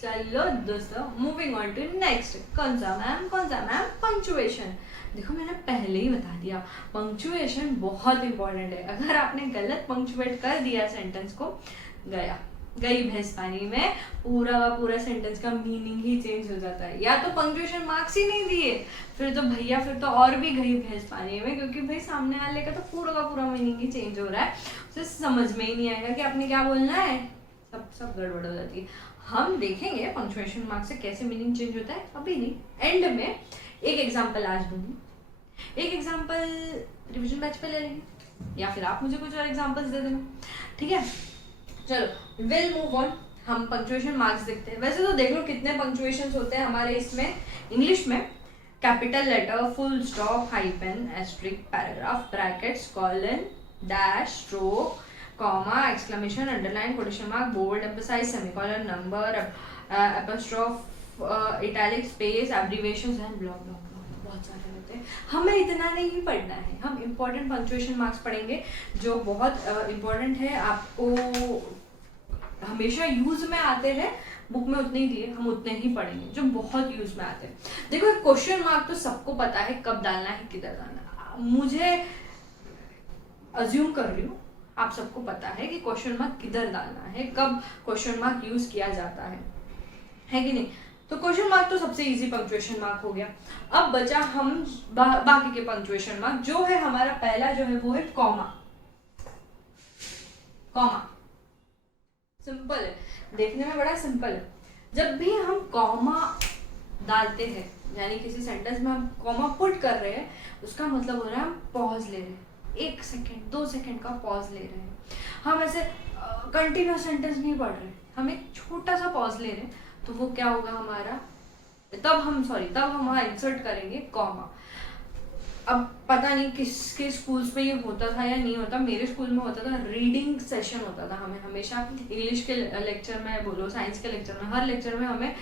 चलो दोस्तों, moving on to next. कौन सा मैम? पंक्चुएशन। देखो मैंने पहले ही बता दिया, पंक्चुएशन बहुत इंपॉर्टेंट है। अगर आपने गलत पंक्चुएट कर दिया सेंटेंस को, गई भैंस पानी में, पूरा का पूरा सेंटेंस का मीनिंग ही चेंज हो जाता है। या तो पंक्चुएशन मार्क्स ही नहीं दिए, फिर तो भैया फिर तो और भी गई भैंस पानी में, क्योंकि भाई सामने वाले का तो पूरा का पूरा मीनिंग ही चेंज हो रहा है। उसे समझ में ही नहीं आएगा कि आपने क्या बोलना है, सब गड़बड़ हो जाती है। हम देखेंगे पंक्चुएशन मार्क से कैसे मीनिंग चेंज होता है, अभी नहीं, एंड में एक एग्जांपल आज दूंगी। एक एग्जांपल रिवीजन बैच पे ले लेंगे, या फिर आप मुझे कुछ और एग्जांपल्स दे देना, ठीक है। चलो विल मूव ऑन। हम पंक्चुएशन मार्क्स देखते हैं। वैसे तो देख लो कितने पंक्चुएशंस होते हैं हमारे इसमें इंग्लिश में। Capital letter, full stop, hyphen, asterisk, paragraph, brackets, colon, dash, stroke, comma, exclamation, underline, quotation mark, bold, emphasise, semicolon, number, apostrophe, italic, space, abbreviations and block block बहुत सारे होते हैं। हमें इतना नहीं पढ़ना है, हम इंपॉर्टेंट पंक्चुएशन मार्क्स पढ़ेंगे जो बहुत इंपॉर्टेंट है, आपको हमेशा यूज में आते हैं। बुक में उतने ही दिए, हम उतने ही पढ़ेंगे जो बहुत यूज में आते हैं। देखो क्वेश्चन मार्क तो सबको पता है कब डालना है, किधर डालना है। मुझे अज्यूम कर रही हूँ आप सबको पता है कि क्वेश्चन मार्क किधर डालना है, कब क्वेश्चन मार्क यूज किया जाता है कि नहीं। तो क्वेश्चन मार्क तो सबसे इजी पंक्चुएशन मार्क हो गया। अब बचा हम बाकी के पंक्चुएशन मार्क। जो है हमारा पहला जो है वो है कॉमा। सिंपल है, देखने में बड़ा सिंपल है। जब भी हम कॉमा डालते हैं, यानी किसी सेंटेंस में हम कॉमा पुट कर रहे हैं, उसका मतलब हो रहा है हम पॉज ले रहे हैं, 1 सेकेंड 2 सेकेंड का पॉज ले रहे हैं। हम ऐसे कंटिन्यूस सेंटेंस नहीं पढ़ रहे, हम एक छोटा सा पॉज ले रहे हैं, तो वो क्या होगा हमारा, तब हम वहाँ इंसर्ट करेंगे कॉमा। अब पता नहीं किसके स्कूल्स में ये होता था या नहीं होता, मेरे स्कूल में होता था। रीडिंग सेशन होता था हमें हमेशा, इंग्लिश के लेक्चर में बोलो, साइंस के लेक्चर में, हर लेक्चर में हमें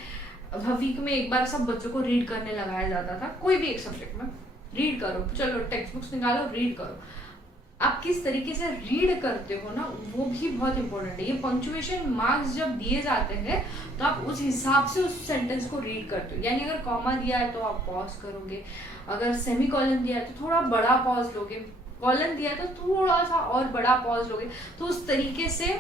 वीक में एक बार सब बच्चों को रीड करने लगाया जाता था। कोई भी एक सब्जेक्ट में रीड करो, चलो टेक्स्ट बुक्स निकालो, रीड करो। आप किस तरीके से रीड करते हो ना, वो भी बहुत इंपॉर्टेंट है। ये पंक्चुएशन मार्क्स जब दिए जाते हैं तो आप उस हिसाब से उस सेंटेंस को रीड करते हो। यानी अगर कॉमा दिया है तो आप पॉज करोगे, अगर सेमी कॉलन दिया है तो थोड़ा बड़ा पॉज लोगे, कॉलन दिया है तो थोड़ा सा और बड़ा पॉज लोगे। तो उस तरीके से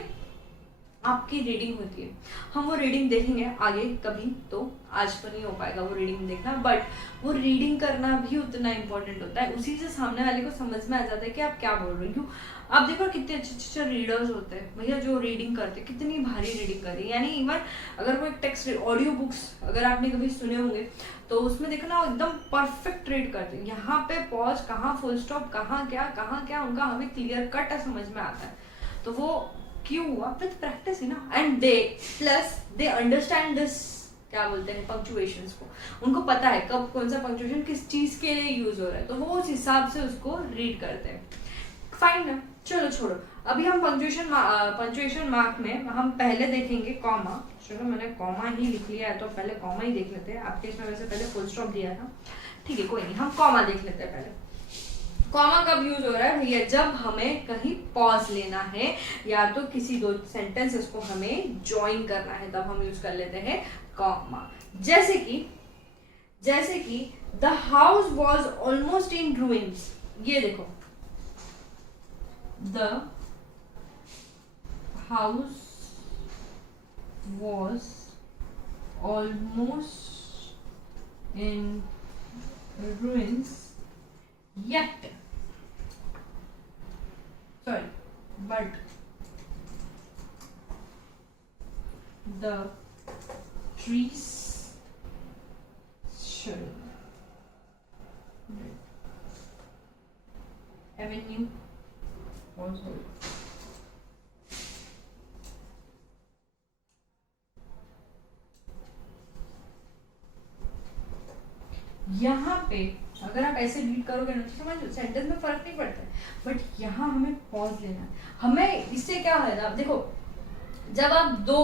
आपकी रीडिंग होती है। हम वो रीडिंग देखेंगे आगे कभी, तो आज तो नहीं हो पाएगा वो रीडिंग देखना, बट वो रीडिंग करना भी उतना इंपॉर्टेंट होता है। उसी से सामने वाले को समझ में आ जाता है कि आप क्या बोल रहे हो। आप देखो कितने अच्छे रीडर्स होते हैं भैया जो रीडिंग करते हैं, कितनी भारी रीडिंग कर रही है। यानी इवन अगर वो एक टेक्स्ट ऑडियो बुक्स अगर आपने कभी सुने होंगे तो उसमें देखना एकदम परफेक्ट रीड करते हैं। यहाँ पे पॉज कहाँ, फुल स्टॉप कहाँ क्या उनका हमें क्लियर कट समझ में आता है। तो वो क्यों हुआ, विद प्रैक्टिस है ना। एंड दे अंडरस्टैंड दिस, क्या बोलते हैं, पंक्चुएशंस को। उनको पता है कब कौन सा पंक्चुएशन किस चीज के लिए यूज हो रहा है, तो वो उस हिसाब से उसको रीड करते हैं। फाइन है, चलो छोड़ो। अभी हम पंक्चुएशन मार्क में हम पहले देखेंगे कॉमा। चलो मैंने कॉमा ही लिख लिया है तो पहले कॉमा ही देख लेते हैं। आपके इसमें वैसे पहले फुल स्टॉप दिया था, ठीक है कोई नहीं, हम कॉमा देख लेते हैं पहले। कॉमा कब यूज हो रहा है भैया, जब हमें कहीं पॉज लेना है या तो किसी दो सेंटेंसेस को हमें ज्वाइन करना है, तब हम यूज कर लेते हैं कॉमा। जैसे कि the house was almost in ruins. ये देखो, the house was almost in ruins yet, but the trees should avenue also. यहाँ पे अगर आप ऐसे रीड करोगे ना तो समझ सेंटेंस में फर्क नहीं पड़ता है, बट यहाँ हमें पॉज लेना है। हमें इससे क्या है ना, देखो जब आप दो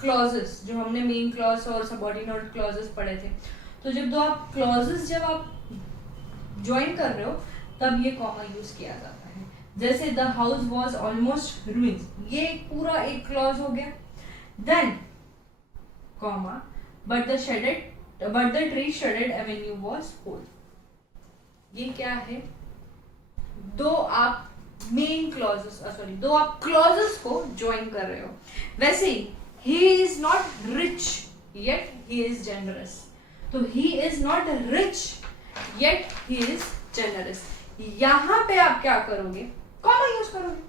क्लॉजेस, जो हमने मेन क्लॉज और सबऑर्डिनेट क्लॉजेस पढ़े थे, तो जब दो आप क्लॉजेस जब आप ज्वाइन कर रहे हो तब ये कॉमा यूज किया जाता है। जैसे the house was almost ruins, ये पूरा एक क्लॉज हो गया। Then comma, but the tree shaded avenue was whole. ये क्या है? दो आप मेन क्लॉजेस दो आप क्लॉजेस को ज्वाइन कर रहे हो. वैसे ही he is not rich yet he is generous. तो he is not rich yet he is generous. यहां पे आप क्या करोगे? कॉमा यूज करोगे,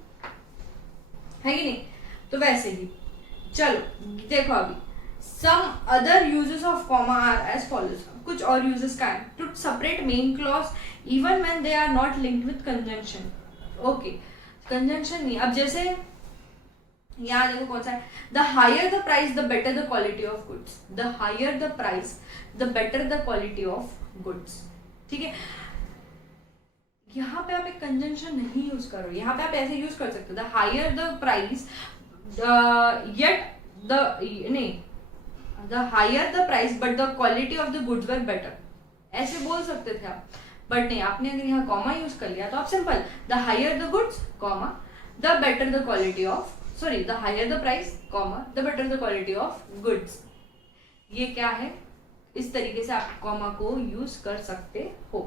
है कि नहीं? तो वैसे ही चलो देखो अभी some other uses of comma are as follows. कुछ और यूजेस का है. To separate main clause even when they are not linked with conjunction. Okay, conjunction नहीं. अब जैसे यहाँ देखो कौन सा है. The higher the price the better the quality of goods. The higher the price the better the quality of goods. ठीक है, यहाँ पे आप एक कंजंक्शन नहीं यूज करो. यहाँ पे आप ऐसे यूज कर सकते हो. The higher the price yet the नहीं, the higher the price but the quality of the goods were better. ऐसे बोल सकते थे आप, बट नहीं. आपने अगर यहाँ कॉमा यूज कर लिया तो आप simple the higher the goods comma the better the quality of the higher the price comma the better the quality of goods. ये क्या है? इस तरीके से आप कॉमा को यूज कर सकते हो.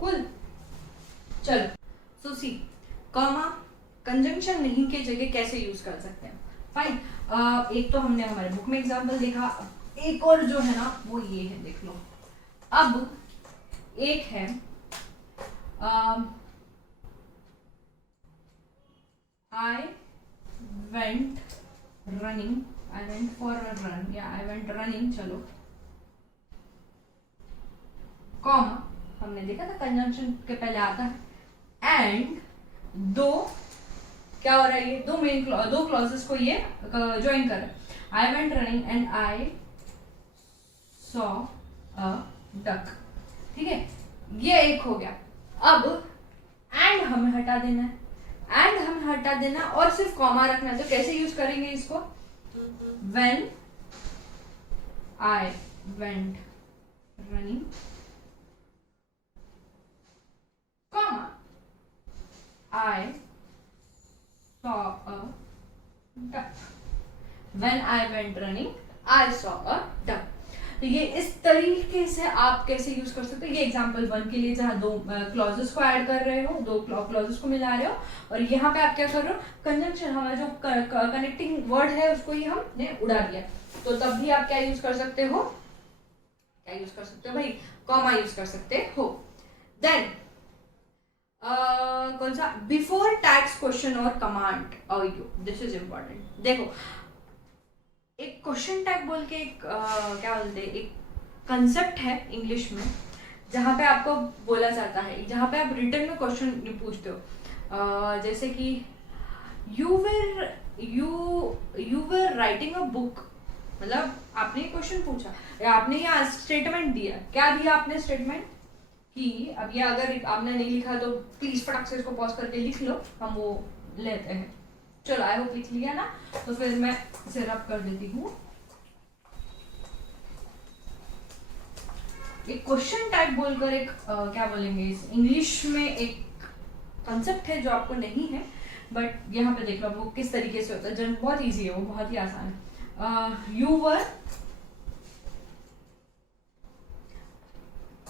कुल चलो, सो सी कॉमा कंजंक्शन नहीं के जगह कैसे यूज कर सकते हैं. फाइन. एक तो हमने हमारे बुक में एग्जांपल देखा. एक और जो है ना वो ये है, देख लो. अब एक है I went running. I went for a run. Yeah, I went running. चलो, कॉमा हमने देखा था कंजंक्शन के पहले आता है. एंड दो क्या हो रहा है? ये दो क्लॉजेस को ये ज्वाइन कर रहा है. I went running and I saw a duck. ठीक है, ये एक हो गया. अब एंड हमें हटा देना है. एंड हमें हटा देना और सिर्फ कॉमा रखना है. तो कैसे यूज करेंगे इसको? When I went running comma I saw a duck. When I went running, I saw a duck. तो ये इस तरीके से आप कैसे यूज कर सकते हो? ये एग्जांपल 1 के लिए जहाँ दो क्लॉजेस को ऐड कर रहे हो, दो क्लॉजेस को मिला रहे हो, और यहाँ पे आप क्या कर रहे हो? कंजंक्शन, हमारा जो कनेक्टिंग वर्ड है उसको ही हमने उड़ा दिया. तो तब भी आप क्या यूज कर सकते हो? क्या यूज कर सकते हो भाई? कॉमा यूज कर सकते हो. देन कौन सा? बिफोर टैग्स क्वेश्चन और कमांड और यू. This is important. देखो, एक क्वेश्चन टैग बोल के एक क्या बोलते हैं, एक कंसेप्ट है इंग्लिश में, जहाँ पे आपको बोला जाता है, जहाँ पे आप रिटर्न में क्वेश्चन पूछते हो. जैसे कि you were writing a book. मतलब आपने क्वेश्चन पूछा या आपने यहाँ स्टेटमेंट दिया. क्या दिया आपने स्टेटमेंट? कि अब ये अगर आपने नहीं लिखा तो प्लीज फटाक से इसको पॉज करके लिख लो, हम वो लेते हैं. चलो, आई होप लिख लिया ना. तो फिर मैं इसे रब कर देती हूँ. एक क्वेश्चन टैग बोलकर एक क्या बोलेंगे इस इंग्लिश में एक कंसेप्ट है जो आपको नहीं है, बट यहाँ पे देख लो वो किस तरीके से होता है. जन बहुत इजी है, वो बहुत ही आसान है.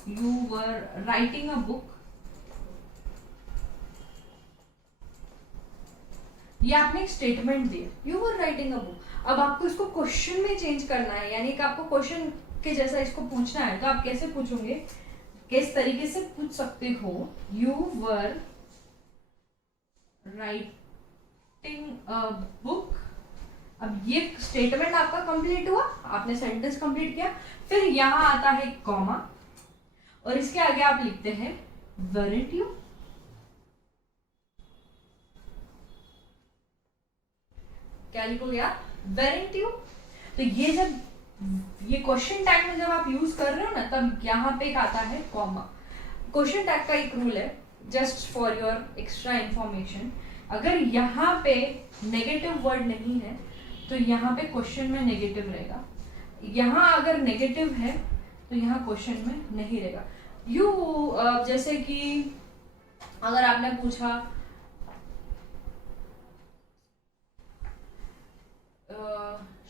You were writing a book. ये आपने एक स्टेटमेंट दिया, you were writing a book. अब आपको इसको क्वेश्चन में चेंज करना है, यानी कि आपको क्वेश्चन के जैसा इसको पूछना है. तो आप कैसे पूछोगे? किस तरीके से पूछ सकते हो? You were writing a book. अब ये स्टेटमेंट आपका कंप्लीट हुआ, आपने सेंटेंस कंप्लीट किया. फिर यहाँ आता है कॉमा और इसके आगे आप लिखते हैं weren't you. क्या लिखोगे आप? weren't you. तो ये जब ये क्वेश्चन टैग में जब आप यूज कर रहे हो ना, तब यहाँ पे एक आता है कॉमा. क्वेश्चन टैग का एक रूल है, just for your extra information. अगर यहाँ पे नेगेटिव वर्ड नहीं है तो यहाँ पे क्वेश्चन में नेगेटिव रहेगा. यहाँ अगर नेगेटिव है तो यहाँ क्वेश्चन में नहीं रहेगा. यू जैसे कि अगर आपने पूछा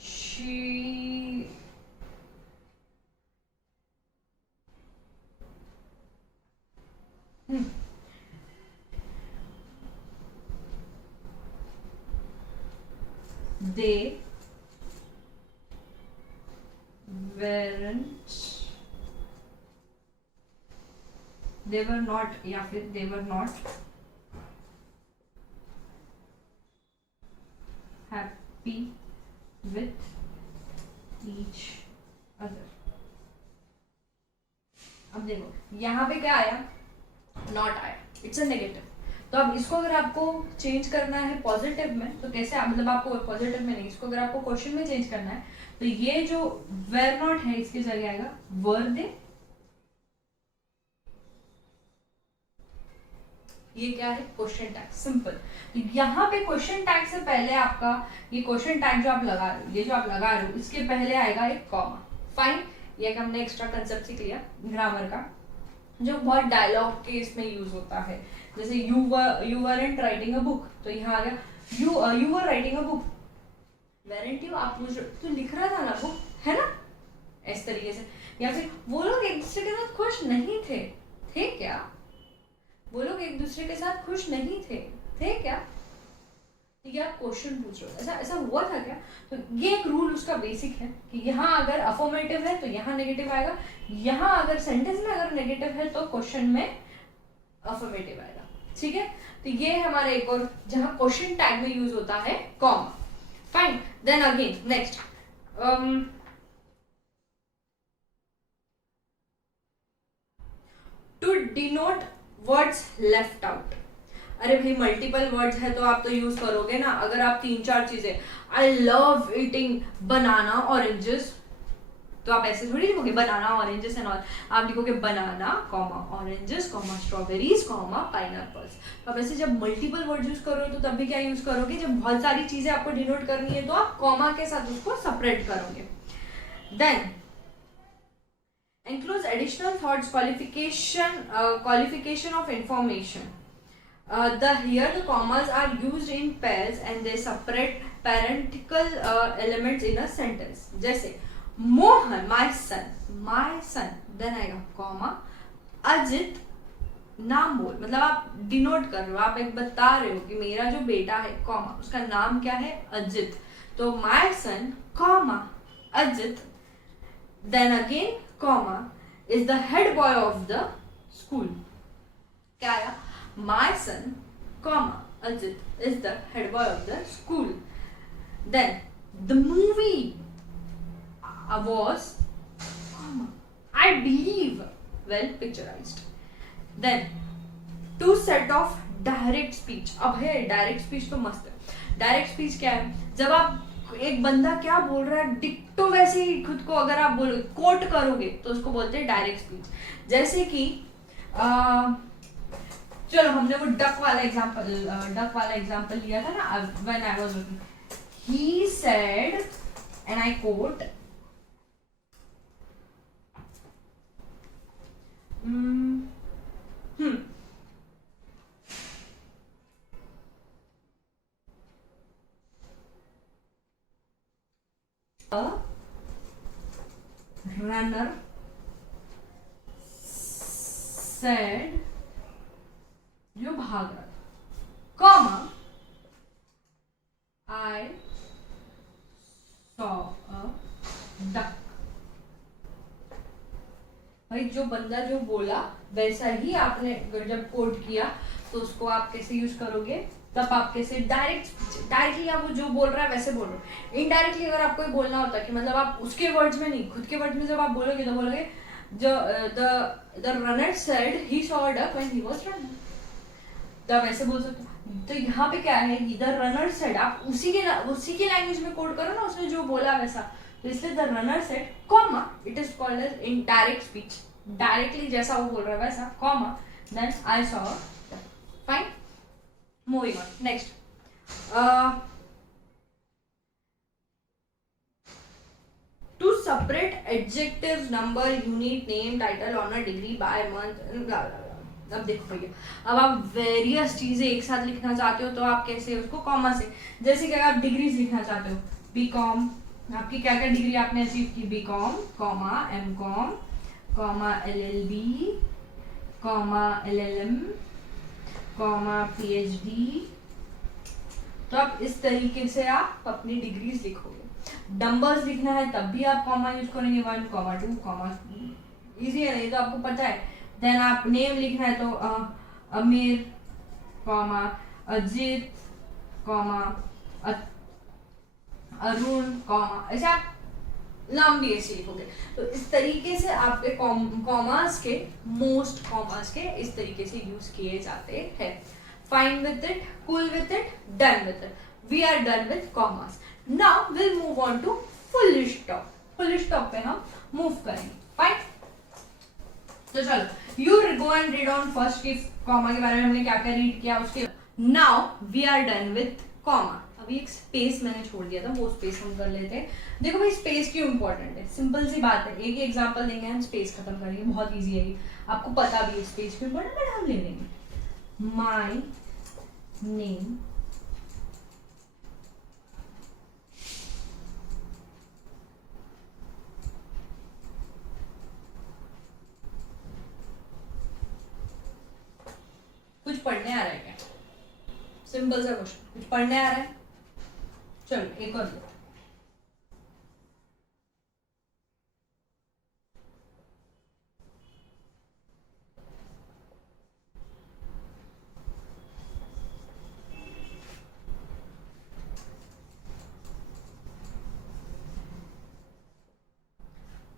she they weren't, they were not, या फिर they were not happy with each other. अब देखो यहाँ पे क्या आया, नॉट आया, इट्स अ नेगेटिव। तो अब इसको अगर आपको चेंज करना है पॉजिटिव में तो कैसे, मतलब आपको पॉजिटिव में नहीं, इसको अगर आपको क्वेश्चन में चेंज करना है तो ये जो वेर नॉट है इसकी जगह आएगा वर दे। ये क्या है, क्वेश्चन टैग, सिंपल। तो यहाँ पे क्वेश्चन टैग से पहले आपका ये क्वेश्चन टैग जो आप लगा रहे हो, ये जो आप लगा रहे हो, इसके पहले आएगा एक कॉमा। फाइन, ये हमने एक्स्ट्रा कंसेप्ट सीख लिया ग्रामर का, जो बहुत डायलॉग के इसमें यूज होता है। जैसे you weren't writing a book, तो यहाँ आ गया you were writing a book, वेरेंट you, आप पूछ तो लिख रहा था ना बुक, है ना, इस तरीके से। या फिर वो लोग एक दूसरे के साथ खुश नहीं थे क्या, वो लोग एक दूसरे के साथ खुश नहीं थे क्या, ठीक है, आप क्वेश्चन पूछ रहे हो, ऐसा हुआ था क्या। तो ये एक रूल उसका बेसिक है कि यहाँ अगर अफर्मेटिव है तो यहाँ नेगेटिव आएगा, यहाँ अगर सेंटेंस में अगर नेगेटिव है तो क्वेश्चन में अफर्मेटिव आएगा, ठीक है। तो ये हमारे एक और जहाँ क्वेश्चन टैग में यूज होता है comma. Fine, then again next, to denote words left out. अरे भाई मल्टीपल वर्ड्स है तो आप तो यूज करोगे ना। अगर आप 3-4 चीजें, I love eating banana oranges, तो आप ऐसे थोड़ी लिखोगे बनाना ऑरेंजेस एंड ऑल, आप लिखोगे banana comma oranges comma strawberries comma pineapples. तो आप ऐसे जब मल्टीपल वर्ड यूज करोगे तो तब भी क्या यूज करोगे, जब बहुत सारी चीजें आपको डिनोट करनी है तो आप कॉमा के साथ उसको सेपरेट करोगे। Then enclose additional thoughts, qualification of information. Here the commas are used in pairs and they separate parenthetical elements in a sentence. जैसे मोहन, my son, then आएगा कॉमा, अजित नाम बोल, मतलब आप डिनोट कर रहे हो, आप एक बता रहे हो कि मेरा जो बेटा है कॉमा, उसका नाम क्या है, अजित, तो my son comma Ajit, then again comma is the head boy of the school. क्या आया, my son comma Ajit is the head boy of the school. Then the movie was comma I believe well picturized. Then two set of direct speech. अब है direct speech तो मस्त है। Direct speech क्या है, जब आप एक बंदा क्या बोल रहा है डिक्टो वैसे ही खुद को अगर आप बोलोगे, कोट करोगे, तो उसको बोलते हैं डायरेक्ट स्पीच। जैसे कि चलो हमने वो डक वाला एग्जांपल लिया था ना, when I was looking, he said and I quote, A runner said, जो भाग रहा था, comma I saw a duck। भाई जो बंदा जो बोला वैसा ही आपने जब कोट किया तो उसको आप कैसे यूज करोगे, तब आप कैसे डायरेक्टली आप वो जो बोल रहा है वैसे बोलो। इनडायरेक्टली अगर आपको बोलना होता है कि मतलब आप उसके वर्ड्स में नहीं, खुद के वर्ड्स में जब आप बोलोगे तो बोलोगे जो the runner said he saw a duck when he was running, तो आप ऐसे बोल सकते हो। तो यहाँ पे क्या है, द रनर सेड, आप उसी के लैंग्वेज में कोड करो ना, उसने जो बोला वैसा, तो इसलिए the runner said comma it is called as in direct speech, directly जैसा वो बोल रहा है वैसा, comma then I saw. Fine, moving on, next to separate adjectives, number, unit, name, title, honor, degree, by, month, blah blah blah। अब देखो भैया, अब आप वेरियस चीजें एक साथ लिखना चाहते हो तो आप कैसे उसको कॉमा से, जैसे कि अगर आप डिग्रीज लिखना चाहते हो, बी कॉम, आपकी क्या क्या डिग्री आपने अचीव की, B com comma M com comma LLB comma LLM comma PhD, तो आप इस तरीके से आप अपनी डिग्रीज लिखोगे। नंबर्स लिखना है तब भी आप कॉमा यूज करेंगे, 1, 2, इजी है, नहीं तो आपको पता है। देन आप नेम लिखना है तो अमीर comma Ajit comma Arun comma, ऐसे आप नाम भी ऐसे लिखोगे। तो इस तरीके से आपके कॉमास के, मोस्ट कॉमास के इस तरीके से यूज किए जाते हैं। Fine with it, cool with it, done with it. We are done with commas. Now will move on to full stop. Full stop पे हम मूव करेंगे। फाइन, तो चलो you go and read on first की कॉमा के बारे में हमने क्या क्या रीड किया उसके। Now we are done with comma. अभी एक स्पेस मैंने छोड़ दिया था, वो स्पेस हम कर लेते हैं। देखो भाई स्पेस क्यों इंपॉर्टेंट है, सिंपल सी बात है, एक ही एग्जांपल देंगे हम, स्पेस खत्म करेंगे, बहुत इजी है ये, आपको पता भी है स्पेस क्यों इंपॉर्टेंट, बट हम ले लेंगे। माई नेम कुछ पढ़ने आ रहा है क्या? सिंपल सा क्वेश्चन, कुछ पढ़ने आ रहा है? चलो एक और लो।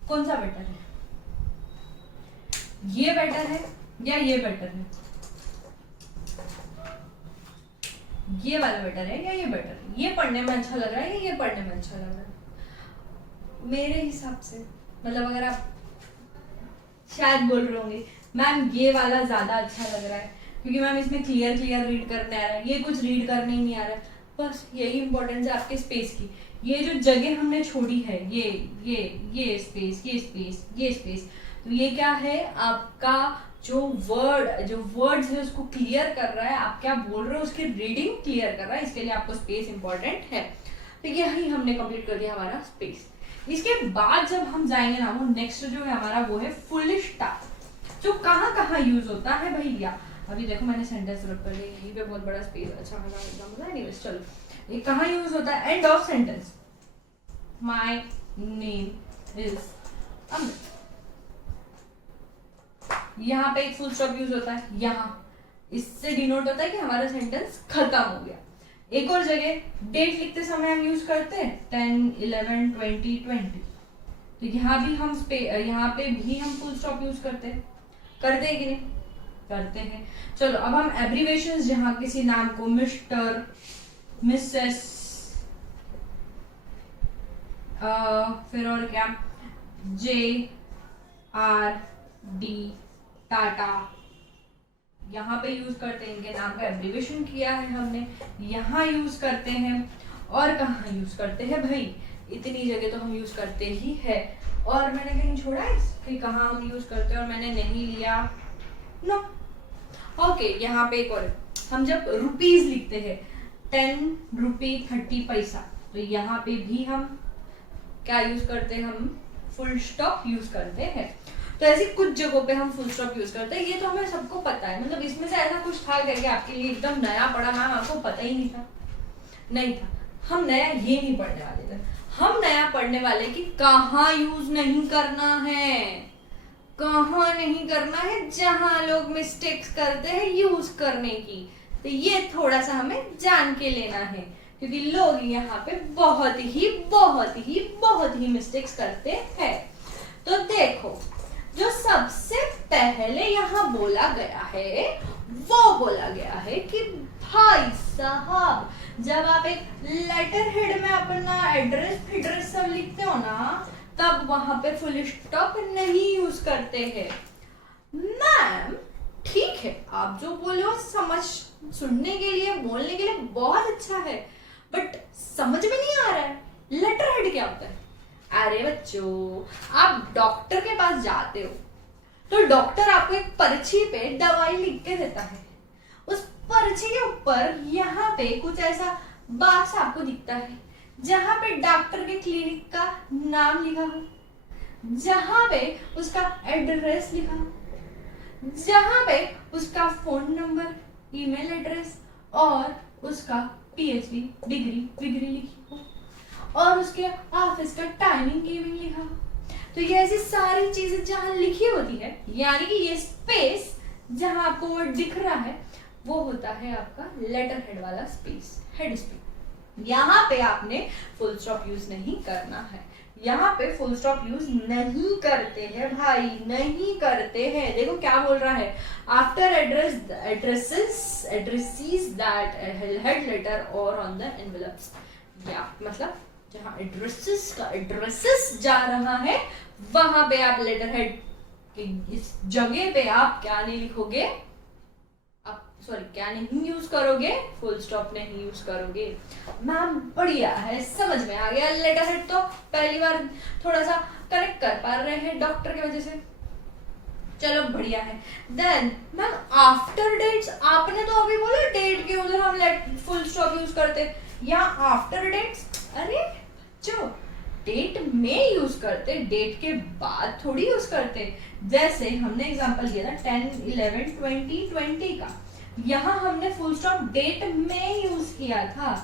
कौन सा बेटर है, ये बेटर है या ये बेटर है? ये वाला बेटर है या ये बेटर है? ये पढ़ने में अच्छा लग रहा है या ये पढ़ने में अच्छा लग रहा है? मेरे हिसाब से, मतलब अगर आप शायद बोल रहे होंगे मैम ये वाला ज्यादा अच्छा लग रहा है, क्योंकि मैम इसमें क्लियर रीड करने आ रहा है, ये कुछ रीड करने ही नहीं आ रहा है। बस यही इंपॉर्टेंस है आपके स्पेस की। ये जो जगह हमने छोड़ी है, ये स्पेस, ये स्पेस, ये स्पेस, तो ये क्या है, आपका जो वर्ड्स है उसको क्लियर कर रहा है, आप क्या बोल रहे हो उसकी रीडिंग क्लियर कर रहा है, इसके लिए आपको स्पेस इंपॉर्टेंट है। तो यही हमने कंप्लीट कर दिया हमारा स्पेस। इसके बाद जब हम जाएंगे ना, वो नेक्स्ट जो है हमारा वो है फुल स्टॉप, जो कहाँ यूज होता है भैया। अभी देखो मैंने सेंटेंस रख कर लिया, यहीं पे बहुत बड़ा स्पेस, अच्छा खासा एनीवेज चलो, ये कहाँ यूज होता है? End of sentence. My name is Amit, यहाँ पे एक फुल स्टॉप यूज होता है, यहाँ इससे डिनोट होता है कि हमारा सेंटेंस खत्म हो गया। एक और जगह डेट लिखते समय हम यूज करते हैं 10, 11, 20, 20, तो यहाँ पे भी हम फुल स्टॉप यूज करते हैं कि नहीं? करते हैं। चलो अब हम एब्रीवेशंस, जहां किसी नाम को मिस्टर, मिसेस, फिर और क्या, JRD, टाटा, यहाँ पे यूज करते हैं, इनके नाम का एब्रीवेशन किया है हमने, यहाँ यूज करते हैं। और कहाँ यूज करते हैं भाई? इतनी जगह तो हम यूज करते ही है। और मैंने कहीं छोड़ा है कि कहाँ हम यूज करते हैं और मैंने नहीं लिया? नो। ओके, यहाँ पे एक और, हम जब रुपीज लिखते हैं 10 रुपये 30 पैसा, तो यहाँ पे भी हम क्या यूज करते हैं? हम फुल स्टॉप यूज करते हैं। तो ऐसी कुछ जगहों पे हम फुल स्टॉप यूज करते हैं, ये तो हमें सबको पता है। मतलब इसमें से ऐसा कुछ था क्या कि आपके लिए एकदम नया पड़ा, मैम आपको पता ही नहीं था? नहीं था। हम नया ये नहीं पढ़ने वाले थे, हम नया पढ़ने वाले कि कहाँ यूज नहीं करना है, कहाँ नहीं करना है, जहां लोग मिस्टेक्स करते हैं यूज करने की। तो ये थोड़ा सा हमें जान के लेना है, क्योंकि लोग यहाँ पे बहुत ही मिस्टेक्स करते हैं। तो देखो, जो सबसे पहले यहाँ बोला गया है वो बोला गया है कि भाई साहब, जब आप एक लेटर हेड में अपना एड्रेस सब लिखते हो ना, तब वहां पे फुल स्टॉप नहीं यूज करते हैं। मैम ठीक है, आप जो बोले हो सुनने के लिए, बोलने के लिए बहुत अच्छा है, बट समझ में नहीं आ रहा है लेटर हेड क्या होता है। अरे बच्चों, आप डॉक्टर के पास जाते हो तो डॉक्टर आपको एक पर्ची पे दवाई लिख के देता है, उस पर्ची के ऊपर यहाँ पे कुछ ऐसा बॉक्स आपको दिखता है जहां पे डॉक्टर के क्लिनिक का नाम लिखा हो, जहां पे उसका एड्रेस लिखा हो, जहां पे उसका फोन नंबर, ईमेल एड्रेस और उसका PhD डिग्री विग्री लिखी हो, और उसके ऑफिस का टाइमिंग गिविंग लिखा। तो ये ऐसी सारी चीजें जहां लिखी होती है, यानी कि ये स्पेस जहां आपको वर्ड दिख रहा है वो होता है आपका लेटर हेड वाला स्पेस, हेड स्पेस। यहाँ पे आपने फुल स्टॉप यूज नहीं करना है, यहाँ पे फुल स्टॉप यूज नहीं करते हैं भाई, नहीं करते हैं। देखो क्या बोल रहा है, after addresses that head letter और ऑन द एनवेलप्स, या मतलब जहाँ एड्रेसेस जा रहा है वहां पे आप लेटर हेड की इस जगह पे आप क्या नहीं लिखोगे, क्या नहीं यूज करोगे, फुल स्टॉप नहीं यूज करोगे। मैम बढ़िया है, समझ में आ गया। लेटर हेड तो पहली बार थोड़ा सा कनेक्ट कर पा रहे हैं डॉक्टर की वजह से, चलो बढ़िया है। देन मैम आफ्टर डेट्स, आपने तो अभी बोला डेट के उधर हम फुल स्टॉप यूज करते, या आफ्टर डेट्स, अरे बच्चों डेट में यूज करते, डेट के बाद थोड़ी यूज करते। जैसे हमने एग्जांपल दिया था 10-11-20-20 का, यहाँ हमने फुल स्टॉप डेट में यूज किया था,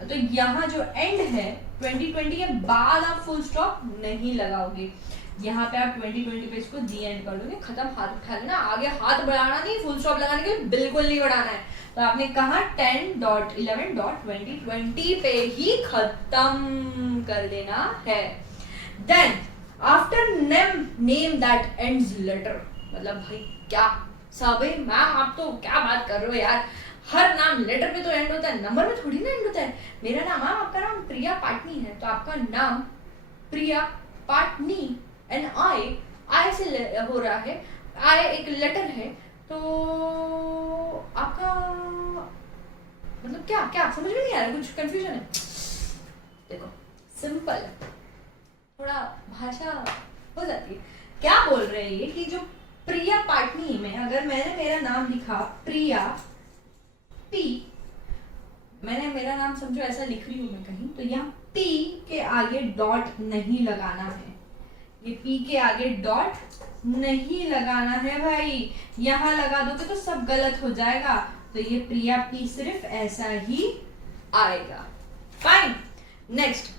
तो यहाँ जो एंड है 2020 के बाद आप फुल स्टॉप नहीं लगाओगे, यहाँ पे आप 2020 पे इसको दी एंड कर दोगे, खत्म, हाथ उठा लेना, आगे हाथ बढ़ाना नहीं, फुल स्टॉप लगाने के लिए बिल्कुल नहीं बढ़ाना है। तो आपने कहा 10.11.2020 पे ही खत्म कर देना है। Then after name that ends letter, मतलब भाई क्या साबे मैम आप तो क्या बात कर रहे हो यार, हर नाम लेटर पे तो एंड होता है, नंबर में थोड़ी ना एंड होता है। मेरा नाम, आपका नाम प्रिया पाटनी है, तो आपका नाम प्रिया पाटनी एंड आई से हो रहा है, आई एक लेटर है, तो आपका मतलब क्या क्या समझ में नहीं आ रहा, कुछ कंफ्यूजन है। देखो सिंपल, थोड़ा भाषा हो जाती है। क्या बोल रहे हैं ये कि जो प्रिया पाटनी में अगर मैंने मेरा नाम लिखा प्रिया पी, मैंने मेरा नाम समझो ऐसा लिख रही हूं मैं कहीं, तो यहाँ पी के आगे डॉट नहीं लगाना है, ये पी के आगे डॉट नहीं लगाना है भाई, यहाँ लगा दोगे तो सब गलत हो जाएगा, तो ये प्रिया पी सिर्फ ऐसा ही आएगा। Fine, next,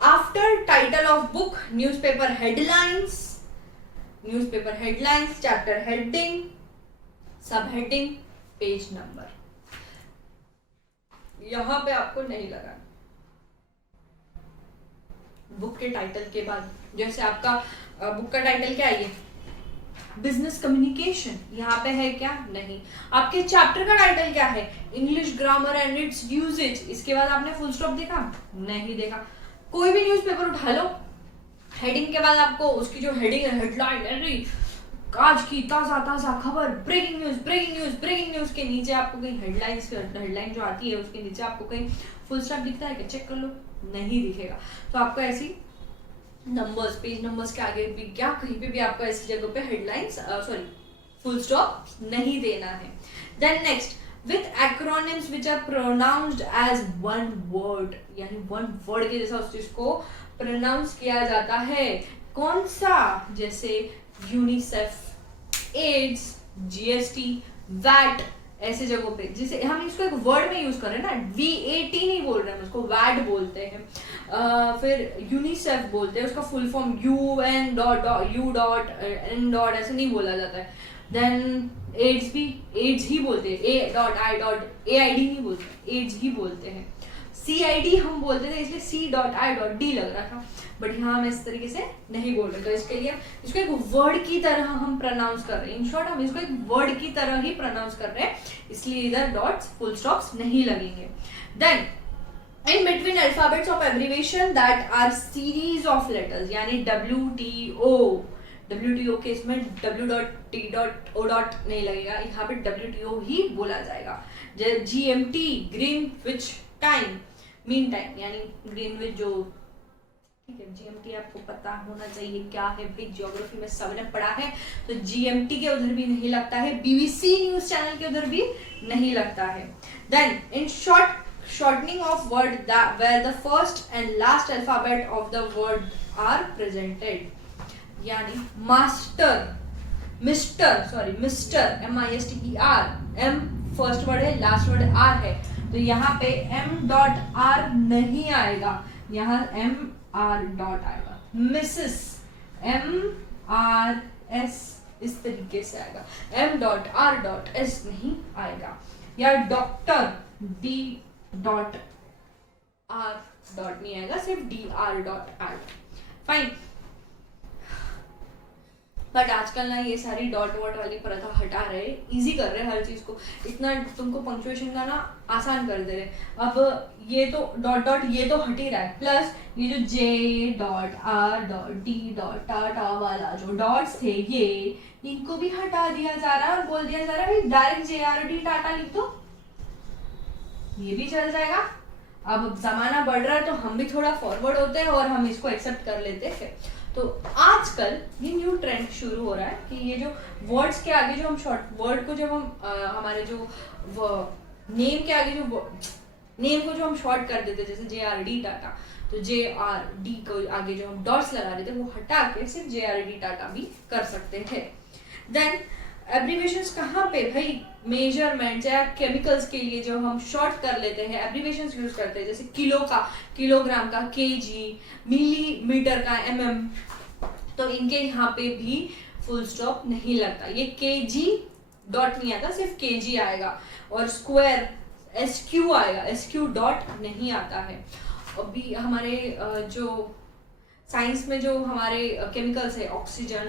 after title of book, newspaper headlines, chapter heading, सब हेडिंग, पेज नंबर, यहां पे आपको नहीं लगाना। बुक के टाइटल के बाद, जैसे आपका बुक का टाइटल क्या है, ये बिजनेस कम्युनिकेशन, यहाँ पे है क्या, नहीं। आपके चैप्टर का टाइटल क्या है, English grammar and its usages, इसके बाद आपने फुल स्टॉप देखा, नहीं देखा। कोई भी न्यूज़पेपर उठा लो, हेडिंग के बाद आपको उसकी जो हेडिंग है, हेडलाइन, आज की ताजा खबर, ब्रेकिंग न्यूज के नीचे आपको कहीं हेडलाइन जो आती है उसके नीचे आपको कहीं फुल स्टॉप दिखता है क्या, चेक कर लो, नहीं दिखेगा। तो आपको ऐसी नंबर्स, पेज नंबर्स के आगे भी क्या कहीं पे भी आपको ऐसी जगह पे हेडलाइंस फुल स्टॉप नहीं देना है। Then next, with acronyms which are pronounced as one word, यानी one word के जैसा उस चीज को प्रोनाउंस किया जाता है। कौन सा, जैसे यूनिसेफ, एड्स, जीएसटी, वैट, ऐसे जगहों पे, जिसे हम इसको एक वर्ड में यूज कर रहे हैं ना, VAT नहीं बोल रहे हैं, उसको वैट बोलते हैं। फिर यूनिसेफ बोलते हैं, उसका full form UN dot N dot ऐसे नहीं बोला जाता है। देन एड्स भी एड्स ही बोलते हैं, AID नहीं बोलते, एड्स ही बोलते हैं। CID हम बोलते थे, इसलिए C.I.D लग रहा था, बट यहाँ हम इस तरीके से नहीं बोल रहे, तो इसके लिए इसको एक वर्ड की तरह हम प्रोनाउंस कर रहे हैं। इन शॉर्ट हम इसको एक वर्ड की तरह ही प्रोनाउंस कर रहे हैं, इसलिए इधर डॉट्स फुल स्टॉप्स नहीं लगेंगे। Then in between alphabets of abbreviation that are series of letters, यानी WTO के इसमें W.T.O. नहीं लगेगा, यहाँ पे WTO ही बोला जाएगा। GMT, Greenwich time, mean time, यानी ग्रीनविच जो, ठीक है, GMT आपको पता होना चाहिए क्या है भाई, ज्योग्राफी में सबने पढ़ा है, तो GMT के उधर भी नहीं लगता है, BBC न्यूज चैनल के उधर भी नहीं लगता है। Then in short, shortening of word that where the first and last alphabet of the word are presented, यानी mister, MISTER, MISTER, first word है, लास्ट वर्ड आर है, तो यहाँ पे m डॉट आर नहीं आएगा, यहाँ m r डॉट आएगा। मिसेस m r s इस तरीके से आएगा, m dot r dot s नहीं आएगा। या doctor d dot r dot नहीं आएगा, सिर्फ d r डॉट आएगा। फाइन। बट आजकल ना ये सारी डॉट वॉट वाली प्रथा हटा रहे, इजी कर रहे हर चीज को, इतना तुमको पंक्चुएशन का ना आसान कर दे रहे। अब ये तो डॉट डॉट ये तो हट ही रहा है, प्लस ये जो J dot R dot D dot Tata वाला जो डॉट्स थे ये, इनको भी हटा दिया जा रहा है और बोल दिया जा रहा है भाई डायरेक्ट जे आर डी टाटा लिख दो, ये भी चल जाएगा। अब जमाना बढ़ रहा है तो हम भी थोड़ा फॉरवर्ड होते हैं और हम इसको एक्सेप्ट कर लेते हैं। तो आजकल ये न्यू ट्रेंड शुरू हो रहा है कि ये जो वर्ड्स के आगे जो हम शॉर्ट वर्ड को जब हम हमारे जो नेम के आगे जो नेम को जो हम शॉर्ट कर देते, जैसे जे आर डी टाटा, तो जे आर डी को आगे जो हम डॉट्स लगा रहे थे वो हटा के सिर्फ जे आर डी टाटा भी कर सकते हैं। देन एब्रीविएशंस कहाँ पे भाई, मेजरमेंट या केमिकल्स के लिए जो हम शॉर्ट कर लेते हैं एब्रीविएशंस यूज करते हैं, जैसे किलो का किलोग्राम का केजी, मिलीमीटर का एमएम, तो इनके यहाँ पे भी फुल स्टॉप नहीं लगता, ये केजी डॉट नहीं आता, सिर्फ केजी आएगा। और स्क्वायर एसक्यू आएगा, एसक्यू डॉट नहीं आता है। अभी हमारे जो साइंस में जो हमारे केमिकल्स है, ऑक्सीजन,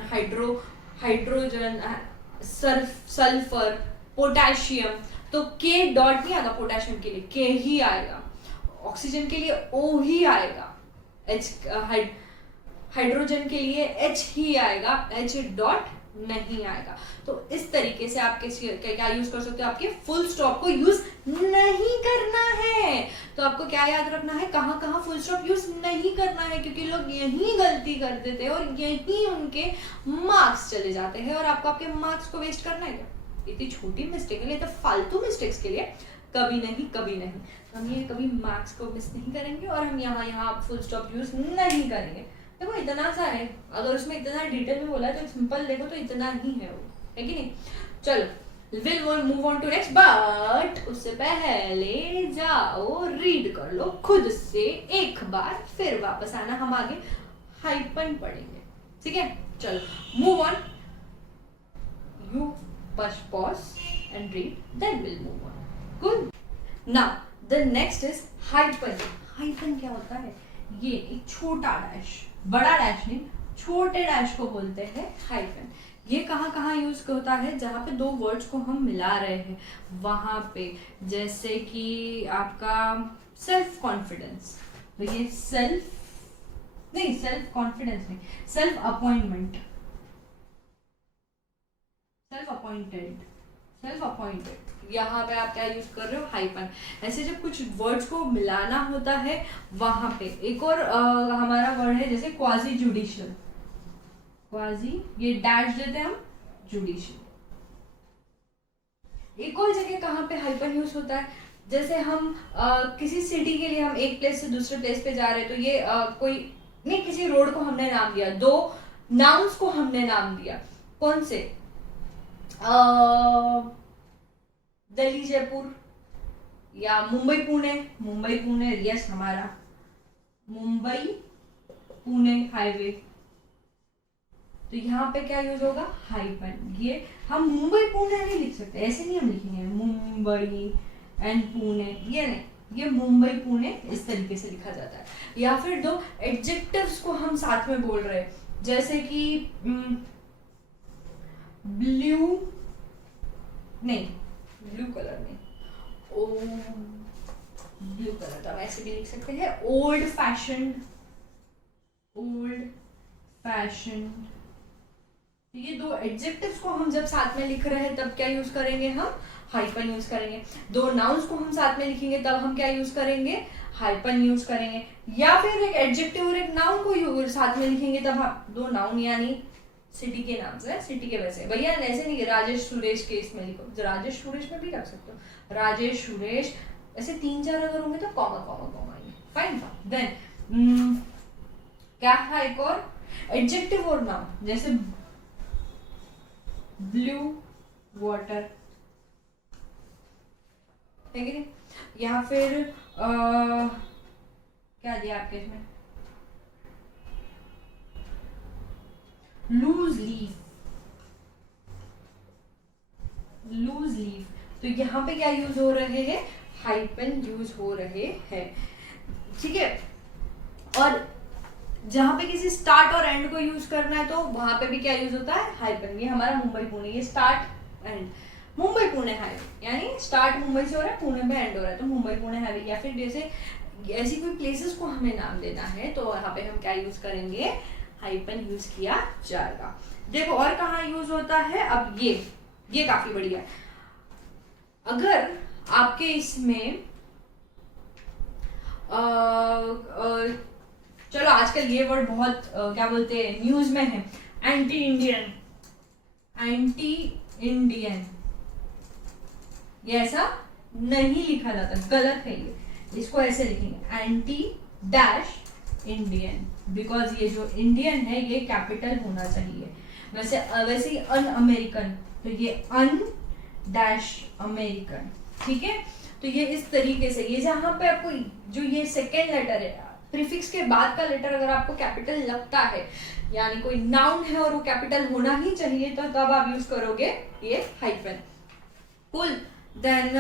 हाइड्रोजन, सल्फर, पोटेशियम, तो के डॉट नहीं आता पोटेशियम के लिए, के ही आएगा। ऑक्सीजन के लिए ओ ही आएगा, एच हाइड्रोजन के लिए एच ही आएगा, एच डॉट नहीं आएगा। तो इस तरीके से आप क्या यूज कर सकते हो, आपके फुल स्टॉप को यूज नहीं करना है। तो आपको क्या याद रखना है, कहाँ कहाँ फुल स्टॉप यूज नहीं करना है, क्योंकि लोग यही गलती कर देते हैं और यही उनके मार्क्स चले जाते हैं। और आपको आपके मार्क्स को वेस्ट करना है क्या इतनी छोटी मिस्टेक के लिए, तो फालतू मिस्टेक्स के लिए कभी नहीं, कभी नहीं। तो हम ये कभी मार्क्स को मिस नहीं करेंगे और हम यहाँ फुल स्टॉप यूज नहीं करेंगे। देखो इतना सा है, अगर उसमें इतना डिटेल में बोला है तो सिंपल देखो तो इतना ही है वो, है कि नहीं। चलो will move on to next, but उससे पहले जाओ रीड कर लो खुद से एक बार, फिर वापस आना, हम आगे हाइपन पढ़ेंगे, ठीक है। चलो move on, you pause and read, then we'll move on. Good. Now the next is hyphen. Hyphen क्या होता है, ये एक छोटा डैश, बड़ा डैश नहीं, छोटे डैश को बोलते हैं हाइफन। ये कहाँ कहाँ यूज होता है, जहाँ पे दो वर्ड्स को हम मिला रहे हैं वहां पे, जैसे कि आपका सेल्फ कॉन्फिडेंस, तो ये सेल्फ कॉन्फिडेंस नहीं, सेल्फ अपॉइंटमेंट, सेल्फ अपॉइंटेड, यहाँ पे आप क्या यूज कर रहे हो, हाइपन। ऐसे जब कुछ वर्ड्स को मिलाना होता है वहां पे। एक और हमारा वर्ड है जैसे क्वाजी जुडिशियल, क्वाजी ये डैश देते हैं हम, जुडिशियल। एक और जगह कहाँ पे हाइपन यूज होता है, जैसे हम किसी सिटी के लिए हम एक प्लेस से दूसरे प्लेस पे जा रहे हैं, तो ये कोई नहीं, किसी रोड को हमने नाम दिया, दो नाउन्स को हमने नाम दिया, कौन से, दिल्ली जयपुर या मुंबई पुणे, यस हमारा मुंबई पुणे हाईवे, तो यहाँ पे क्या यूज होगा, हाइपन। ये हम मुंबई पुणे नहीं लिख सकते, ऐसे नहीं हम लिखेंगे मुंबई एंड पुणे, ये नहीं, ये मुंबई पुणे इस तरीके से लिखा जाता है। या फिर दो एडजेक्टिव्स को हम साथ में बोल रहे हैं, जैसे कि ब्लू नहीं, ब्लू कलर नहीं, ओ ब्लू कलर, तो हम ऐसे भी लिख सकते हैं, ओल्ड फैशन, तो ये दो एडजेक्टिव्स को हम जब साथ में लिख रहे हैं तब क्या यूज करेंगे, हम हाइपन यूज करेंगे। दो नाउन्स को हम साथ में लिखेंगे तब हम क्या यूज करेंगे, हाइपन यूज करेंगे। या फिर एक एडजेक्टिव और एक नाउन को साथ में लिखेंगे तब हम, दो नाउन यानी सिटी के नाम से, सिटी के वैसे, भैया ऐसे नहीं, राजेश सुरेश के इसमें लिखो, राजेश सुरेश में भी रख सकते हो, राजेश सुरेश, ऐसे 3-4 अगर होंगे तो comma comma comma, fine. Then क्या था एक और एडजेक्टिव और नाउन, जैसे ब्लू वाटर, है कि नहीं। या फिर क्या दिया आपके इसमें, लूज लीफ, लूज लीफ, तो यहाँ पे क्या यूज हो रहे हैं, हाइपन यूज हो रहे हैं, ठीक है। और जहां पे किसी स्टार्ट और एंड को यूज करना है तो वहां पे भी क्या यूज होता है, हाइपन। ये हमारा मुंबई पुणे, ये start and, Mumbai Pune highway, यानी स्टार्ट मुंबई से हो रहा है, पुणे में एंड हो रहा है, तो मुंबई पुणे हाईवे। या फिर जैसे ऐसी कोई प्लेसेस को हमें नाम देना है तो वहां पे हम क्या यूज करेंगे, हाइपन यूज किया जाएगा। देखो और कहाँ यूज होता है, अब ये काफी बढ़िया है। अगर आपके इसमें चलो आजकल ये वर्ड बहुत क्या बोलते हैं, न्यूज में है, एंटी इंडियन, एंटी इंडियन, ये ऐसा नहीं लिखा जाता, गलत है ये, इसको ऐसे लिखेंगे एंटी डैश इंडियन, बिकॉज ये जो इंडियन है ये कैपिटल होना चाहिए। वैसे ही अन अमेरिकन, तो ये अन डैश अमेरिकन, ठीक है। तो ये इस तरीके से, ये जहां पे आपको जो ये सेकेंड लेटर है, प्रीफिक्स के बाद का लेटर अगर आपको कैपिटल लगता है, यानी कोई नाउन है और वो कैपिटल होना ही चाहिए, तो तब आप यूज करोगे ये hyphen. Cool. Then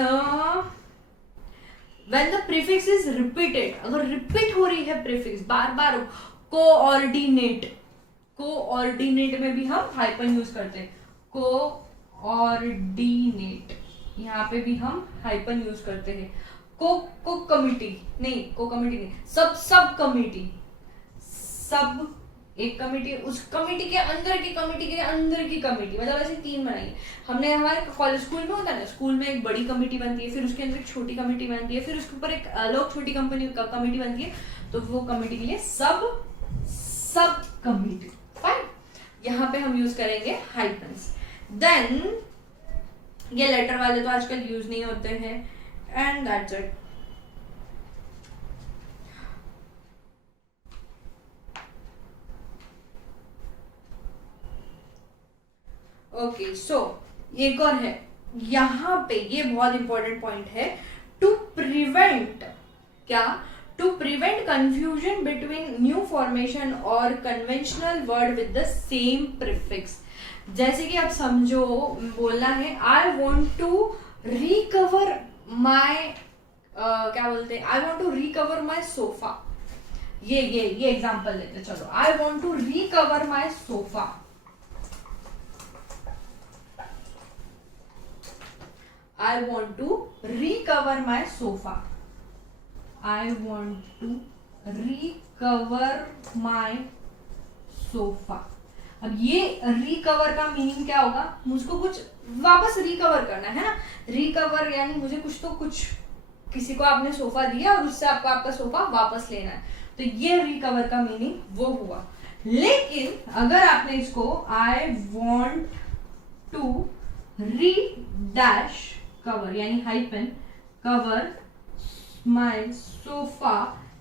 when the prefix is repeated, अगर रिपीट हो रही है प्रीफिक्स बार बार, कोऑर्डिनेट, कोऑर्डिनेट में भी हम हाइफन यूज करते हैं, कोऑर्डिनेट, यहाँ पे भी हम हाइफन यूज करते हैं। को कमिटी नहीं, को कमिटी नहीं, सब कमिटी, सब एक कमिटी, उस कमिटी के अंदर की कमिटी के अंदर की कमिटी, मतलब ऐसे 3 बनाई हमने। हमारे कॉलेज स्कूल में होता है ना, स्कूल में एक बड़ी कमिटी बनती है, फिर उसके अंदर एक छोटी कमिटी बनती है, फिर उसके ऊपर एक अलग छोटी कमिटी बनती है, तो वो कमिटी के लिए सब कमिटी, फाइन। यहाँ पे हम यूज करेंगे हाइफन्स। देन ये लेटर वाले तो आजकल यूज नहीं होते हैं, and that's it. Okay, so एक और है यहाँ पे, ये बहुत इंपॉर्टेंट पॉइंट है, टू प्रिवेंट, क्या, to prevent confusion between new formation और conventional word with the same prefix. जैसे कि आप समझो, बोलना है I want to recover my, क्या बोलते हैं, I want to recover my sofa, ये एग्जाम्पल लेते, चलो, I want to recover my sofa, I want to recover my sofa. I want to recover my sofa. अब ये रिकवर का meaning क्या होगा, मुझको कुछ वापस रिकवर करना है ना, रिकवर यानी मुझे कुछ किसी को आपने सोफा दिया और उससे आपका सोफा वापस लेना है, तो ये रिकवर का मीनिंग वो हुआ। लेकिन अगर आपने इसको I want to re dash cover, यानी हाइपन कवर माय सोफा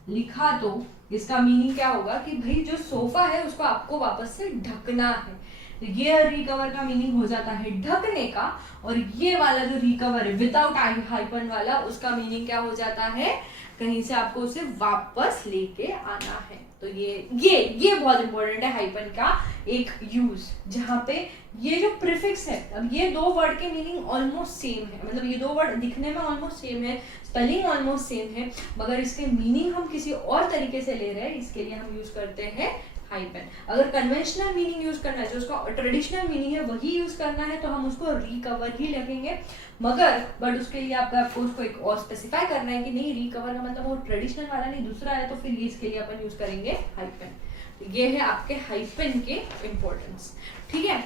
लिखा, तो इसका मीनिंग क्या होगा कि भाई जो सोफा है उसको आपको वापस से ढकना है, तो ये रिकवर का मीनिंग हो जाता है ढकने का। और ये वाला जो रिकवर है विदाउट हाइपन वाला, उसका मीनिंग क्या हो जाता है, कहीं से आपको उसे वापस लेके आना है। तो ये बहुत इंपॉर्टेंट है हाइपन का एक यूज, जहां पे ये जो प्रीफिक्स है, अब ये 2 वर्ड के मीनिंग ऑलमोस्ट सेम है, मतलब ये 2 वर्ड दिखने में ऑलमोस्ट सेम है, स्पेलिंग ऑलमोस्ट सेम है, मगर इसके मीनिंग हम किसी और तरीके से ले रहे हैं, इसके लिए हम यूज करते हैं हाइपन। अगर कन्वेंशनल मीनिंग यूज करना है, जो उसका ट्रेडिशनल मीनिंग है वही यूज करना है, तो हम उसको रिकवर ही लिखेंगे, बट उसके लिए आपको उसको एक और स्पेसिफाई करना है कि नहीं, रिकवर का मतलब वो ट्रेडिशनल वाला नहीं दूसरा है, तो फिर इसके लिए अपन यूज करेंगे हाइपन। तो ये है आपके हाइपन के इंपॉर्टेंस, ठीक है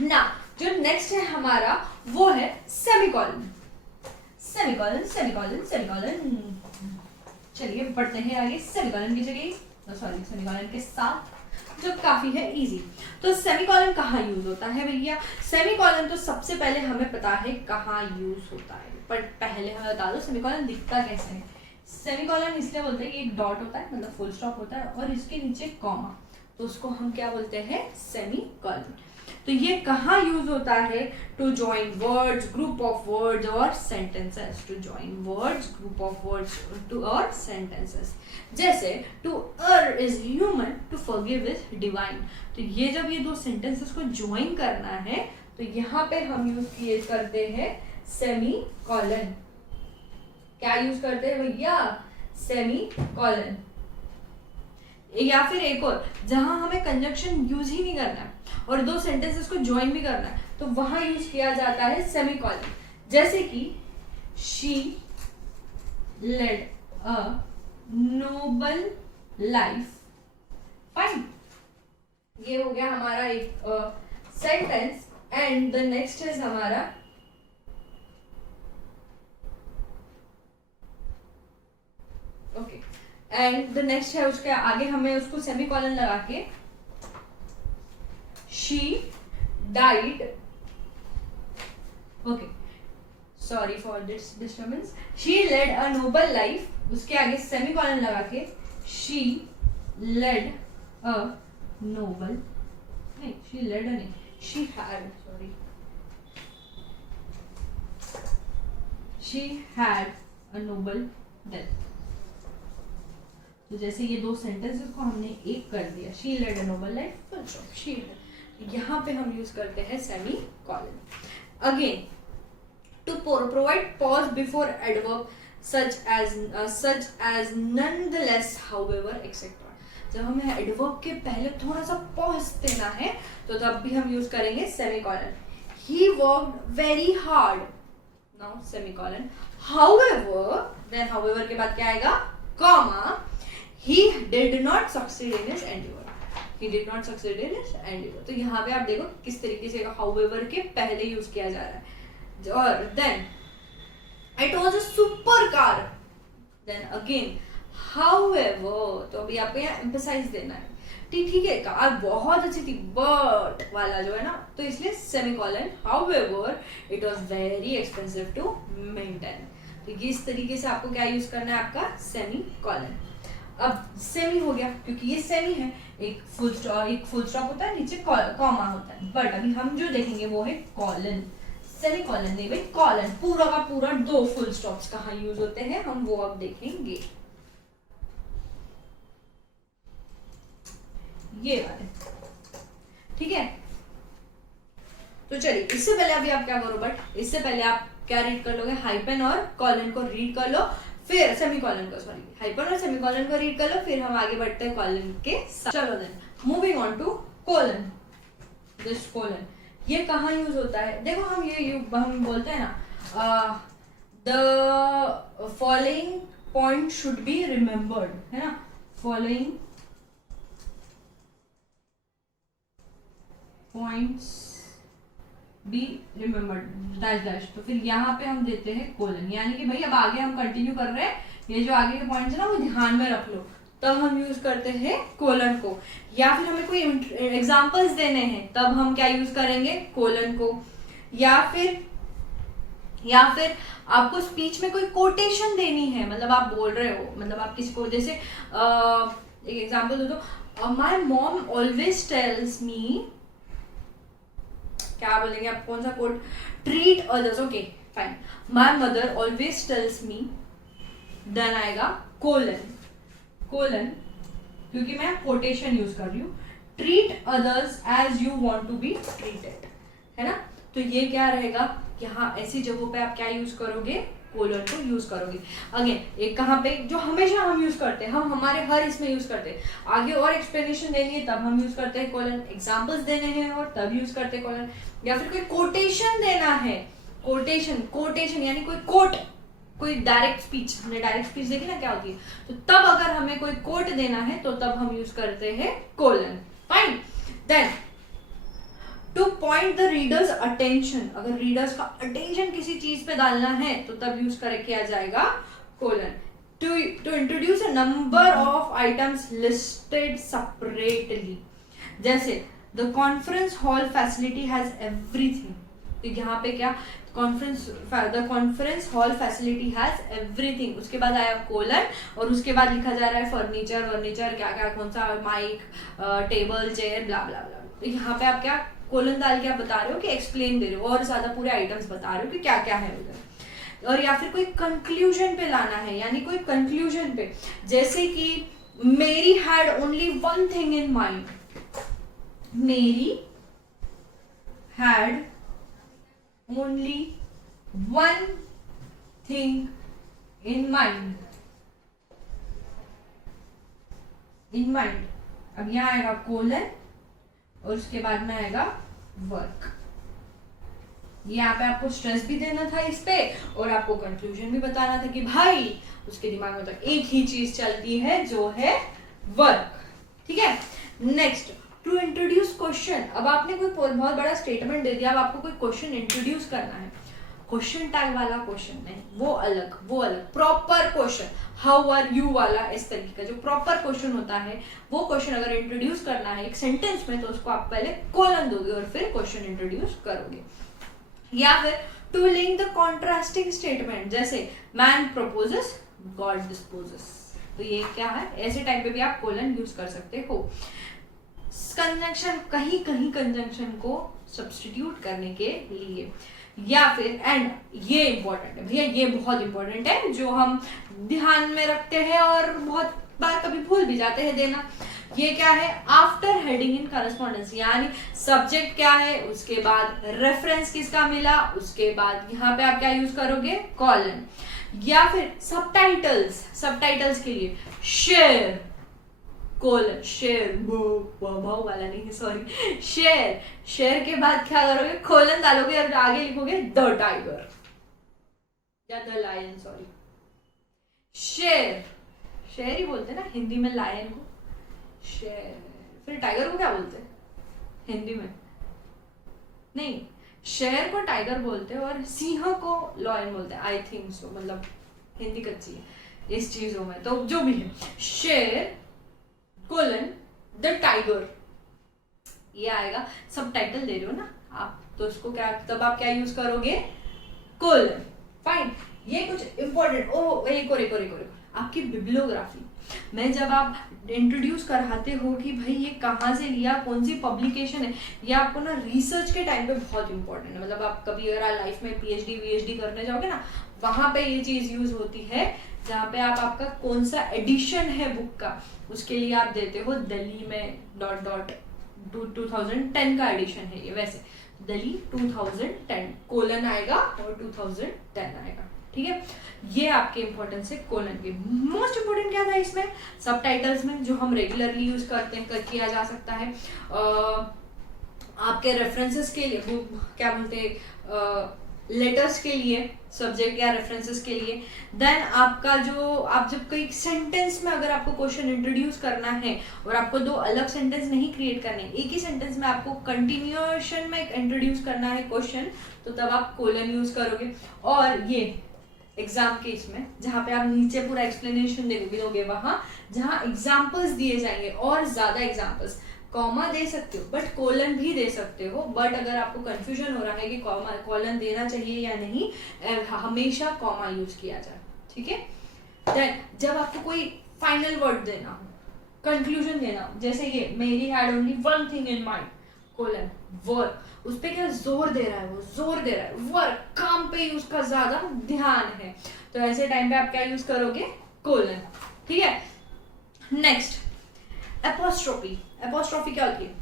ना। जो नेक्स्ट है हमारा वो है सेमीकोलन, सेमीकोलन सेमीकोलन सेमीकोलन। चलिए पढ़ते हैं आगे, सेमीकोलन की जगह सॉरी सेमीकोलन के साथ, जो काफी है इजी। तो सेमीकोलन कहाँ यूज होता है भैया, सेमीकोलन तो सबसे पहले हमें पता है कहाँ यूज होता है, पर पहले हमें बता दो सेमीकोलन दिखता कैसे है। सेमीकोलन इसलिए बोलते हैं कि एक डॉट होता है, मतलब फुल स्टॉप होता है, और इसके नीचे कॉमा, तो उसको हम क्या बोलते हैं, सेमीकोलन। तो ये कहाँ यूज होता है? To join words, group of words और sentences. To join words, group of words to और सेंटेंसेस। जैसे to err is human, to forgive is divine. तो ये जब ये दो सेंटेंसेस को ज्वाइन करना है तो यहाँ पे हम यूज किए करते हैं सेमी कॉलन। क्या यूज करते हैं भैया? Semi colon. या फिर एक और, जहां हमें कंजक्शन यूज ही नहीं करना है और दो सेंटेंसेस को ज्वाइन भी करना है तो वहां यूज किया जाता है सेमी कॉलन। जैसे कि she led a noble life. Fine, ये हो गया हमारा एक sentence. And the next is हमारा ओके, एंड द नेक्स्ट है उसके आगे हमें उसको सेमी कॉलन लगा के she died. Okay, sorry for this disturbance. She led a noble life, उसके आगे सेमी कॉलन लगा के शी लेड अ नोबल, नहीं शी लेड अ नहीं, she had, sorry, she had a noble death. तो जैसे ये दो सेंटेंसेस को हमने एक कर दिया, she led a noble life, full stop, she led. यहाँ पे हम यूज करते हैं semicolon. Again, to provide pause before adverb such as nonetheless, however, etc. जब हमें एडवर्ब के पहले थोड़ा सा पॉज देना है तो तब भी हम यूज करेंगे semi colon. He worked very hard, now semicolon, however, then however के बाद क्या आएगा? comma, he did not succeed in his endeavor, he did not succeed in his endeavor। तो यहाँ पे आप देखो किस तरीके से however के पहले यूज किया जा रहा है। और then it was a super car, then again however, तो अभी आपको यहाँ emphasize देना है, ठीक है, कार बहुत अच्छी थी, बट वाला जो है ना, तो इसलिए semicolon, however it was very expensive to maintain। तो इस तरीके से आपको क्या यूज करना है? आपका सेमीकोलन। अब सेमी हो गया क्योंकि ये सेमी है, एक फुल स्टॉप होता है, नीचे कॉमा होता है, बट अभी हम जो देखेंगे वो है कॉलन। सेमीकोलन नहीं भाई, कॉलन। पूरा का पूरा दो फुल स्टॉप्स कहाँ यूज होते हैं हम वो अब देखेंगे, ये वाले, ठीक है। तो चलिए, इससे पहले अभी आप क्या करो, बट इससे पहले आप क्या रीड कर लोगे? हाइपन और कॉलन को रीड कर लो, फिर सेमीकोलन को, सॉरी, हाइपन और सेमीकोलन को रीड कर लो, फिर हम आगे बढ़ते हैं कॉलन के साथ। चलो then, moving on to colon. This colon ये कहाँ यूज होता है? देखो हम बोलते हैं ना, the following point should be remembered, है ना, following points be remembered dash dash. तो फिर यहाँ पे हम देते हैं कोलन, यानी कि भाई अब आगे हम कंटिन्यू कर रहे हैं, ये जो आगे के पॉइंट्स है ना वो ध्यान में रख लो, तब हम यूज करते हैं कोलन को। या फिर हमें कोई एग्जांपल्स देने हैं तब हम क्या यूज करेंगे? कोलन को। या फिर आपको स्पीच में कोई कोटेशन देनी है, मतलब आप बोल रहे हो, मतलब आप किसी को, जैसे एक एग्जांपल दे दो, my mom always tells me, क्या बोलेंगे आप? कौन सा quote? Treat others, okay fine, my mother always tells me, then आएगा कोलन क्योंकि मैं कोटेशन यूज कर रही हूँ, treat others as you want to be treated, है ना। तो ये क्या रहेगा? यहाँ ऐसी जगहों पे आप क्या यूज करोगे? कोलन को यूज करोगे। अगेन एक कहाँ पे जो हमेशा हम यूज करते हैं, हम हमारे हर इसमें यूज करते हैं, आगे और एक्सप्लेनेशन देनी है तब हम यूज करते हैं कोलन, एग्जांपल्स देने हैं और तब यूज करते हैं कोलन। या फिर कोई कोटेशन देना है, कोटेशन यानी कोई कोट, कोई डायरेक्ट स्पीच, हमने डायरेक्ट स्पीच देखी ना क्या होती है, तो तब अगर हमें कोई कोट देना है तो तब हम यूज करते हैं colon. Fine, then to point the readers attention, अगर रीडर्स का अटेंशन किसी चीज पे डालना है तो तब यूज कर किया जाएगा colon. To introduce a number of items listed separately, जैसे the conference hall facility has everything, तो यहाँ पे क्या? The conference hall facility has everything, उसके बाद आया कोलन और उसके बाद लिखा जा रहा है फर्नीचर क्या क्या, कौन सा माइक, टेबल, चेयर, ब्ला ब्ला ब्ला। तो यहाँ पे आप क्या कोलन डाल के आप बता रहे हो कि एक्सप्लेन दे रहे हो और ज्यादा पूरे आइटम्स बता रहे हो कि क्या क्या है उधर। और या फिर कोई कंक्लूजन पे लाना है, यानी कोई कंक्लूजन पे, जैसे कि Mary had only one thing in mind, Mary had only one thing in mind, in mind. अब यहां आएगा कोलन और उसके बाद में आएगा वर्क। यहाँ पे आपको स्ट्रेस भी देना था इस पे और आपको कंक्लूजन भी बताना था कि भाई उसके दिमाग में तो एक ही चीज चलती है जो है वर्क। ठीक है, नेक्स्ट टू इंट्रोड्यूस क्वेश्चन। अब आपने कोई बहुत बड़ा स्टेटमेंट दे दिया, अब आपको कोई क्वेश्चन इंट्रोड्यूस करना है, क्वेश्चन टैग वाला क्वेश्चन नहीं, वो अलग proper question, how are you वाला, इस तरीके का जो प्रॉपर क्वेश्चन होता है वो क्वेश्चन अगर इंट्रोड्यूस करना है एक सेंटेंस में तो उसको आप पहले कोलन दोगे और फिर क्वेश्चन इंट्रोड्यूस करोगे। या फिर to link the contrasting statement, जैसे मैन प्रपोजेस गॉड डिस्पोजेस, तो ये क्या है, ऐसे टाइम पे भी आप कोलन यूज कर सकते हो। कंजंक्शन, कहीं कहीं कंजंक्शन को सब्स्टिट्यूट करने के लिए। या फिर एंड, ये इंपॉर्टेंट है भैया, ये बहुत इंपॉर्टेंट है जो हम ध्यान में रखते हैं और बहुत बार कभी भूल भी जाते हैं देना। ये क्या है, आफ्टर हेडिंग इन करस्पॉन्डेंस, यानी सब्जेक्ट क्या है, उसके बाद रेफरेंस किसका मिला, उसके बाद यहाँ पे आप क्या यूज करोगे, कॉलन। या फिर सबटाइटल्स, सबटाइटल्स के लिए शेयर कोलन, शेयर भाव वाला नहीं, सॉरी, शेयर, शेयर के बाद क्या करोगे, कोलन डालोगे और आगे लिखोगे द टाइगर या द लायन, सॉरी, शेयर, शेयर ही बोलते हैं ना हिंदी में लायन को, शेयर। फिर टाइगर को क्या बोलते हैं हिंदी में, नहीं, शेर को टाइगर बोलते हैं और सिंह को लॉयन बोलते हैं, आई थिंक सो, मतलब हिंदी कच्ची है इस चीजों में, तो जो भी है, शेर कोलन द टाइगर, ये आएगा। सब टाइटल दे रहे हो ना आप, तो इसको क्या, तब आप क्या यूज करोगे, कोलन। फाइन, ये कुछ इंपॉर्टेंट, एक और आपकी बिब्लियोग्राफी में जब आप इंट्रोड्यूस कराते हो कि भाई ये कहाँ से लिया, कौन सी पब्लिकेशन है, ये आपको ना रिसर्च के टाइम पे बहुत इंपॉर्टेंट है। मतलब आप कभी अगर लाइफ में पीएचडी करने जाओगे ना, वहां पे ये चीज यूज होती है, जहाँ पे आप आपका कौन सा एडिशन है बुक का, उसके लिए आप देते हो दिल्ली में ... 2010 का एडिशन है ये, वैसे दिल्ली 2010 कोलन आएगा और 2010 आएगा। ठीक है, ये आपके इंपॉर्टेंस है कोलन के। मोस्ट इंपोर्टेंट क्या था इसमें, सबटाइटल्स में जो हम रेगुलरली यूज करते हैं, किया जा सकता है आपके रेफरेंसेस के लिए, वो क्या बोलते हैं, लेटर्स के लिए, सब्जेक्ट या रेफरेंसेस के लिए। देन आपका जो, आप जब कोई सेंटेंस में अगर आपको क्वेश्चन इंट्रोड्यूस करना है और आपको दो अलग सेंटेंस नहीं क्रिएट करने, एक ही सेंटेंस में आपको कंटिन्यूएशन में इंट्रोड्यूस करना है क्वेश्चन, तो तब आप कोलन यूज करोगे। और ये एग्जाम के इसमें जहाँ पे आप नीचे पूरा एक्सप्लेनेशन दोगे, वहां जहाँ एग्जाम्पल्स दिए जाएंगे और ज्यादा एग्जाम्पल्स, कॉमा दे सकते हो बट कोलन भी दे सकते हो, बट अगर आपको कंफ्यूजन हो रहा है कि कॉमा कॉलन देना चाहिए या नहीं, हमेशा कॉमा यूज किया जाए। ठीक है, देन जब आपको कोई फाइनल वर्ड देना हो, कंक्लूजन देना हो, जैसे ये मेरी had only one thing in mind, colon, work, उस पे क्या जोर दे रहा है, वो जोर दे रहा है, वर्क, काम पे ही उसका ज्यादा ध्यान है, तो ऐसे टाइम पे आप क्या यूज करोगे, कोलन। ठीक है, नेक्स्ट एपोस्ट्रोफी। एपोस्ट्रोफी क्या होती है,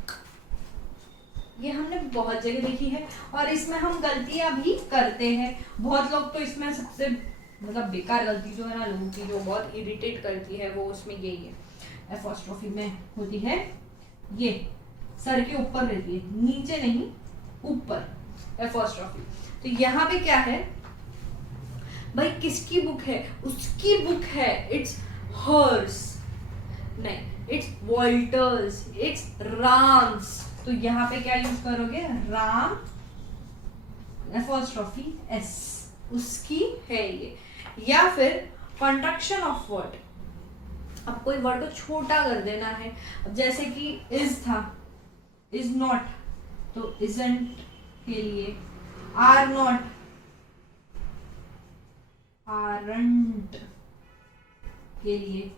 ये हमने बहुत जगह देखी है और इसमें हम गलतियां भी करते हैं। बहुत लोग तो इसमें सबसे मतलब बेकार गलती जो है ना लोगों की, जो बहुत इरिटेट करती है, वो उसमें यही है, एपोस्ट्रोफी में होती है, ये सर के ऊपर रहती है, नीचे नहीं ऊपर, एपोस्ट्रोफी। तो यहाँ पे क्या है भाई, किसकी बुक है, उसकी बुक है, इट्स हर्स नहीं, इट्स वॉल्टर्स, इट्स राम्स, तो यहाँ पे क्या यूज करोगे, राम एपोस्ट्रोफी एस, उसकी है ये। या फिर कंट्रक्शन ऑफ वर्ड, अब कोई वर्ड को छोटा कर देना है, अब जैसे कि इज था, इज नॉट, तो इजंट के लिए, आर नॉट, आरंट के लिए,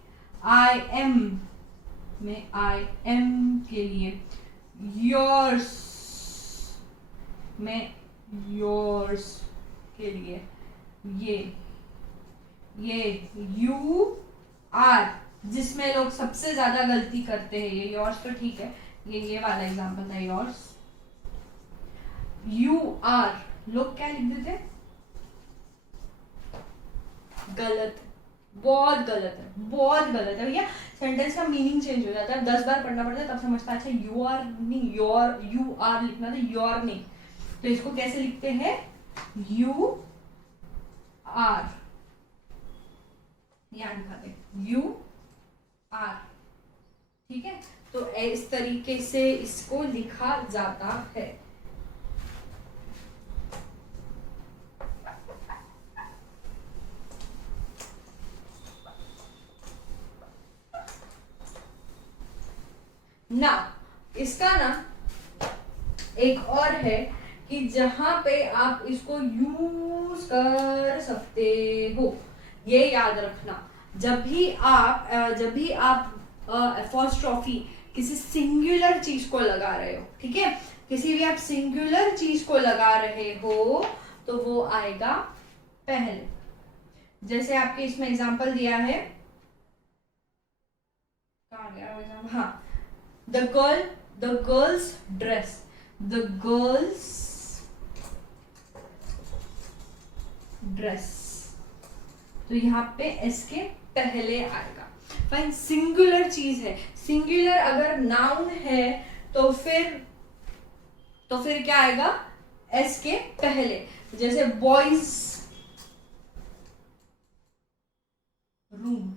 आई एम में आई एम के लिए, योर्स में योर्स के लिए ये यू आर, जिसमें लोग सबसे ज्यादा गलती करते हैं, ये योर्स तो ठीक है, ये वाला एग्जांपल था योर्स, यू आर लोग क्या लिख देते हैं, गलत, बहुत गलत है, बहुत गलत है भैया। सेंटेंस का मीनिंग चेंज हो जाता है, 10 बार पढ़ना पड़ता है तब समझता है अच्छा यू आर नहीं, योर, यू आर लिखना था, योर नहीं। तो इसको कैसे लिखते हैं, यू आर, यहाँ दिखाते यू आर, ठीक है। तो इस तरीके से इसको लिखा जाता है। ना इसका ना एक और है कि जहां पे आप इसको यूज कर सकते हो, ये याद रखना, जब भी आप अपॉस्ट्रोफी किसी सिंगुलर चीज को लगा रहे हो, ठीक है, किसी भी आप सिंगुलर चीज को लगा रहे हो तो वो आएगा पहले। जैसे आपके इसमें एग्जांपल दिया है, कहाँ गया वो एग्जांपल, हाँ, the girl's dress, the girl's dress, तो यहाँ पे एस के पहले आएगा। फाइन, सिंगुलर चीज है, सिंगुलर अगर नाउन है तो फिर क्या आएगा, एस के पहले। जैसे बॉयज रूम,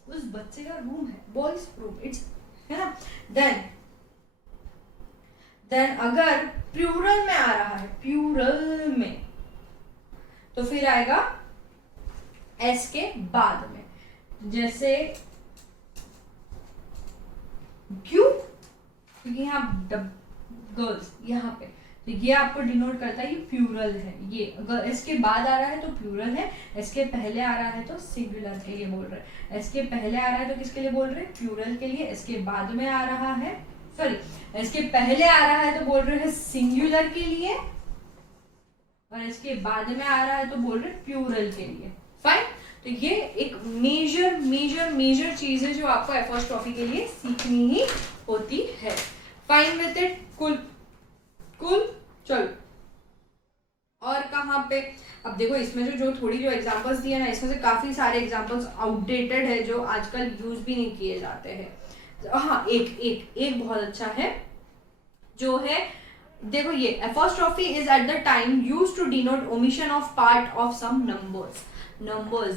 उस बच्चे का रूम है, बॉयज रूम, इट्स, है ना। देन अगर प्लूरल में आ रहा है, प्लूरल में, तो फिर आएगा एस के बाद में। जैसे क्यों, क्योंकि यहाँ गर्ल्स यहाँ पे, तो ये आपको डिनोट करता है ये प्लूरल है। ये अगर इसके बाद आ रहा है तो प्लूरल है, इसके पहले आ रहा है तो सिंगुलर के लिए बोल रहे हैं। इसके पहले आ रहा है तो किसके लिए बोल रहे हैं, प्लूरल के लिए। इसके बाद में आ रहा है, सॉरी, इसके पहले आ रहा है तो बोल रहे हैं सिंगुलर के लिए, और इसके बाद में आ रहा है तो बोल रहे हैं प्लूरल के लिए। फाइन, तो ये एक मेजर चीज है जो आपको अपॉस्ट्रोफी के लिए सीखनी ही होती है। फाइन विद इट, कुल चलो। और कहाँ पे, अब देखो इसमें जो थोड़ी जो एग्जांपल्स दिए ना, इसमें से काफी सारे एग्जांपल्स आउटडेटेड है जो आजकल यूज भी नहीं किए जाते हैं। हाँ, एक बहुत अच्छा है जो है, देखो ये apostrophe is at the time used to denote omission of part of some numbers,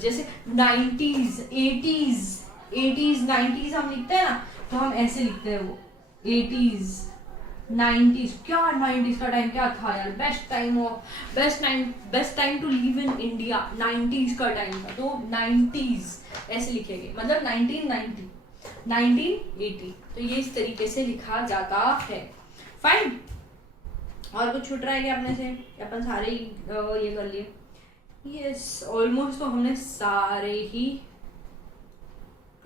जैसे 90s 80s 90s हम लिखते हैं ना, तो हम ऐसे लिखते हैं वो 80s 90s। क्या 90s का टाइम क्या था यार, best time to live in India 90s का टाइम था, तो 90s ऐसे लिखेंगे, मतलब 1990 1980, तो ये इस तरीके से लिखा जाता है। फाइन, और कुछ छूट रहा है क्या अपने से, अपन सारे ही ये कर लिए? यस, ऑलमोस्ट तो हमने सारे ही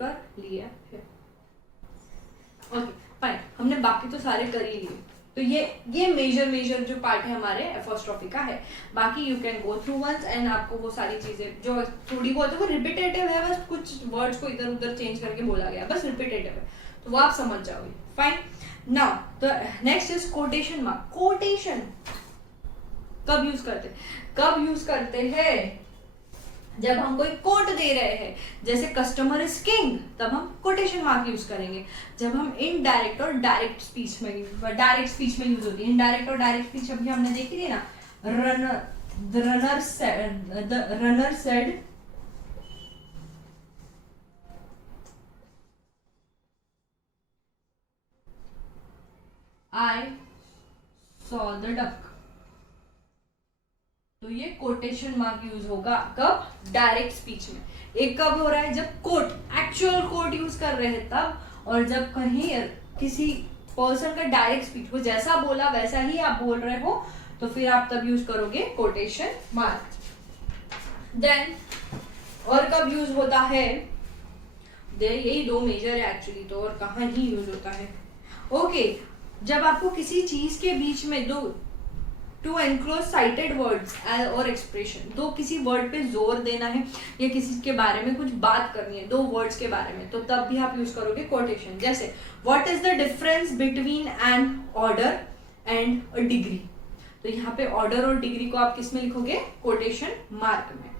कर लिया है। ओके फाइन, हमने बाकी तो सारे कर ही लिए। तो ये मेजर जो पार्ट है हमारे अपॉस्ट्रोफी का है। बाकी you can go through once and आपको वो सारी चीजें जो थोड़ी बहुत है वो रिपीटेटिव है, बस कुछ वर्ड्स को इधर उधर चेंज करके बोला गया, बस रिपीटेटिव है, तो वो आप समझ जाओगे। Fine, now the next is quotation mark. Quotation कब यूज करते हैं? जब हम कोई कोट दे रहे हैं, जैसे कस्टमर इज किंग, तब हम कोटेशन मार्क यूज करेंगे। जब हम इनडायरेक्ट और डायरेक्ट स्पीच में यूज होती है। इनडायरेक्ट और डायरेक्ट स्पीच अभी हमने देखी थी ना, the runner said I saw the duck, तो ये कोटेशन मार्क यूज होगा कब? डायरेक्ट स्पीच में। एक कब हो रहा है? जब कोट, एक्चुअल कोट यूज कर रहे हैं तब, और जब कहीं किसी पर्सन का डायरेक्ट स्पीच, वो जैसा बोला वैसा ही आप बोल रहे हो, तो फिर आप तब यूज करोगे कोटेशन मार्क। देन और कब यूज होता है? यही दो मेजर है एक्चुअली तो, और कहाँ ही यूज होता है। ओके, जब आपको किसी चीज के बीच में दो टू एनक्लोज साइटेड वर्ड्स और एक्सप्रेशन, दो किसी वर्ड पे जोर देना है या किसी के बारे में कुछ बात करनी है दो वर्ड्स के बारे में, तो तब भी आप यूज करोगे कोटेशन। जैसे what is the difference between an order and a degree, तो यहाँ पे ऑर्डर और डिग्री को आप किस में लिखोगे? कोटेशन मार्क में।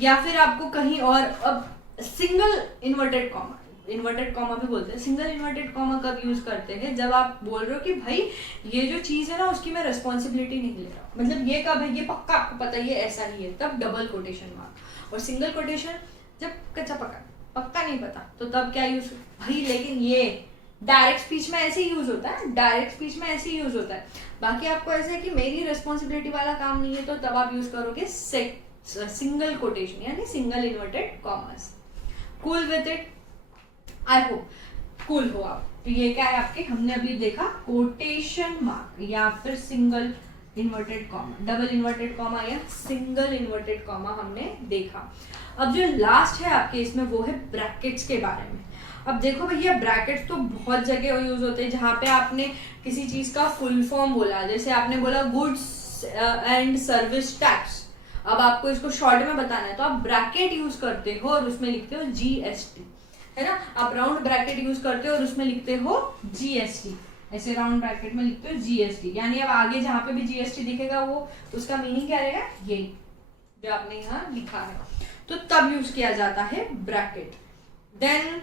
या फिर आपको कहीं और, अब single inverted comma, inverted comma भी बोलते हैं, सिंगल इन्वर्टेड कॉमा कब यूज करते हैं? जब आप बोल रहे हो कि भाई ये जो चीज है ना उसकी मैं रिस्पॉन्सिबिलिटी नहीं ले रहा, मतलब ये कब है, ये पक्का आपको पता है ये ऐसा ही है, तब डबल कोटेशन मार्क। और सिंगल कोटेशन जब कच्चा पक्का नहीं पता, तो तब क्या यूज, भाई लेकिन ये डायरेक्ट स्पीच में ऐसे ही यूज होता है, डायरेक्ट स्पीच में ऐसे ही यूज होता है। बाकी आपको ऐसे है कि मेरी रिस्पॉन्सिबिलिटी वाला काम नहीं है, तो तब आप यूज करोगे सिंगल कोटेशन यानी single inverted commas. Cool with it, I hope cool हो आप। तो ये क्या है आपके, हमने अभी देखा कोटेशन मार्क या फिर single inverted comma, double inverted comma या सिंगल इन्वर्टेड कॉमा हमने देखा। अब जो लास्ट है आपके इसमें वो है ब्रैकेट्स के बारे में। अब देखो भैया ब्रैकेट्स तो बहुत जगह यूज होते हैं, जहाँ पे आपने किसी चीज का फुल फॉर्म बोला, जैसे आपने बोला गुड्स एंड सर्विस टैक्स, अब आपको इसको शॉर्ट में बताना है तो आप ब्रैकेट यूज करते हो और उसमें लिखते हो जीएसटी, है ना। आप राउंड ब्रैकेट यूज करते हो और उसमें लिखते हो जीएसटी, ऐसे राउंड ब्रैकेट में लिखते हो जीएसटी, यानी अब आगे जहां पे भी जीएसटी दिखेगा वो उसका मीनिंग क्या रहेगा, ये जो आपने यहाँ लिखा है, तो तब यूज किया जाता है ब्रैकेट। देन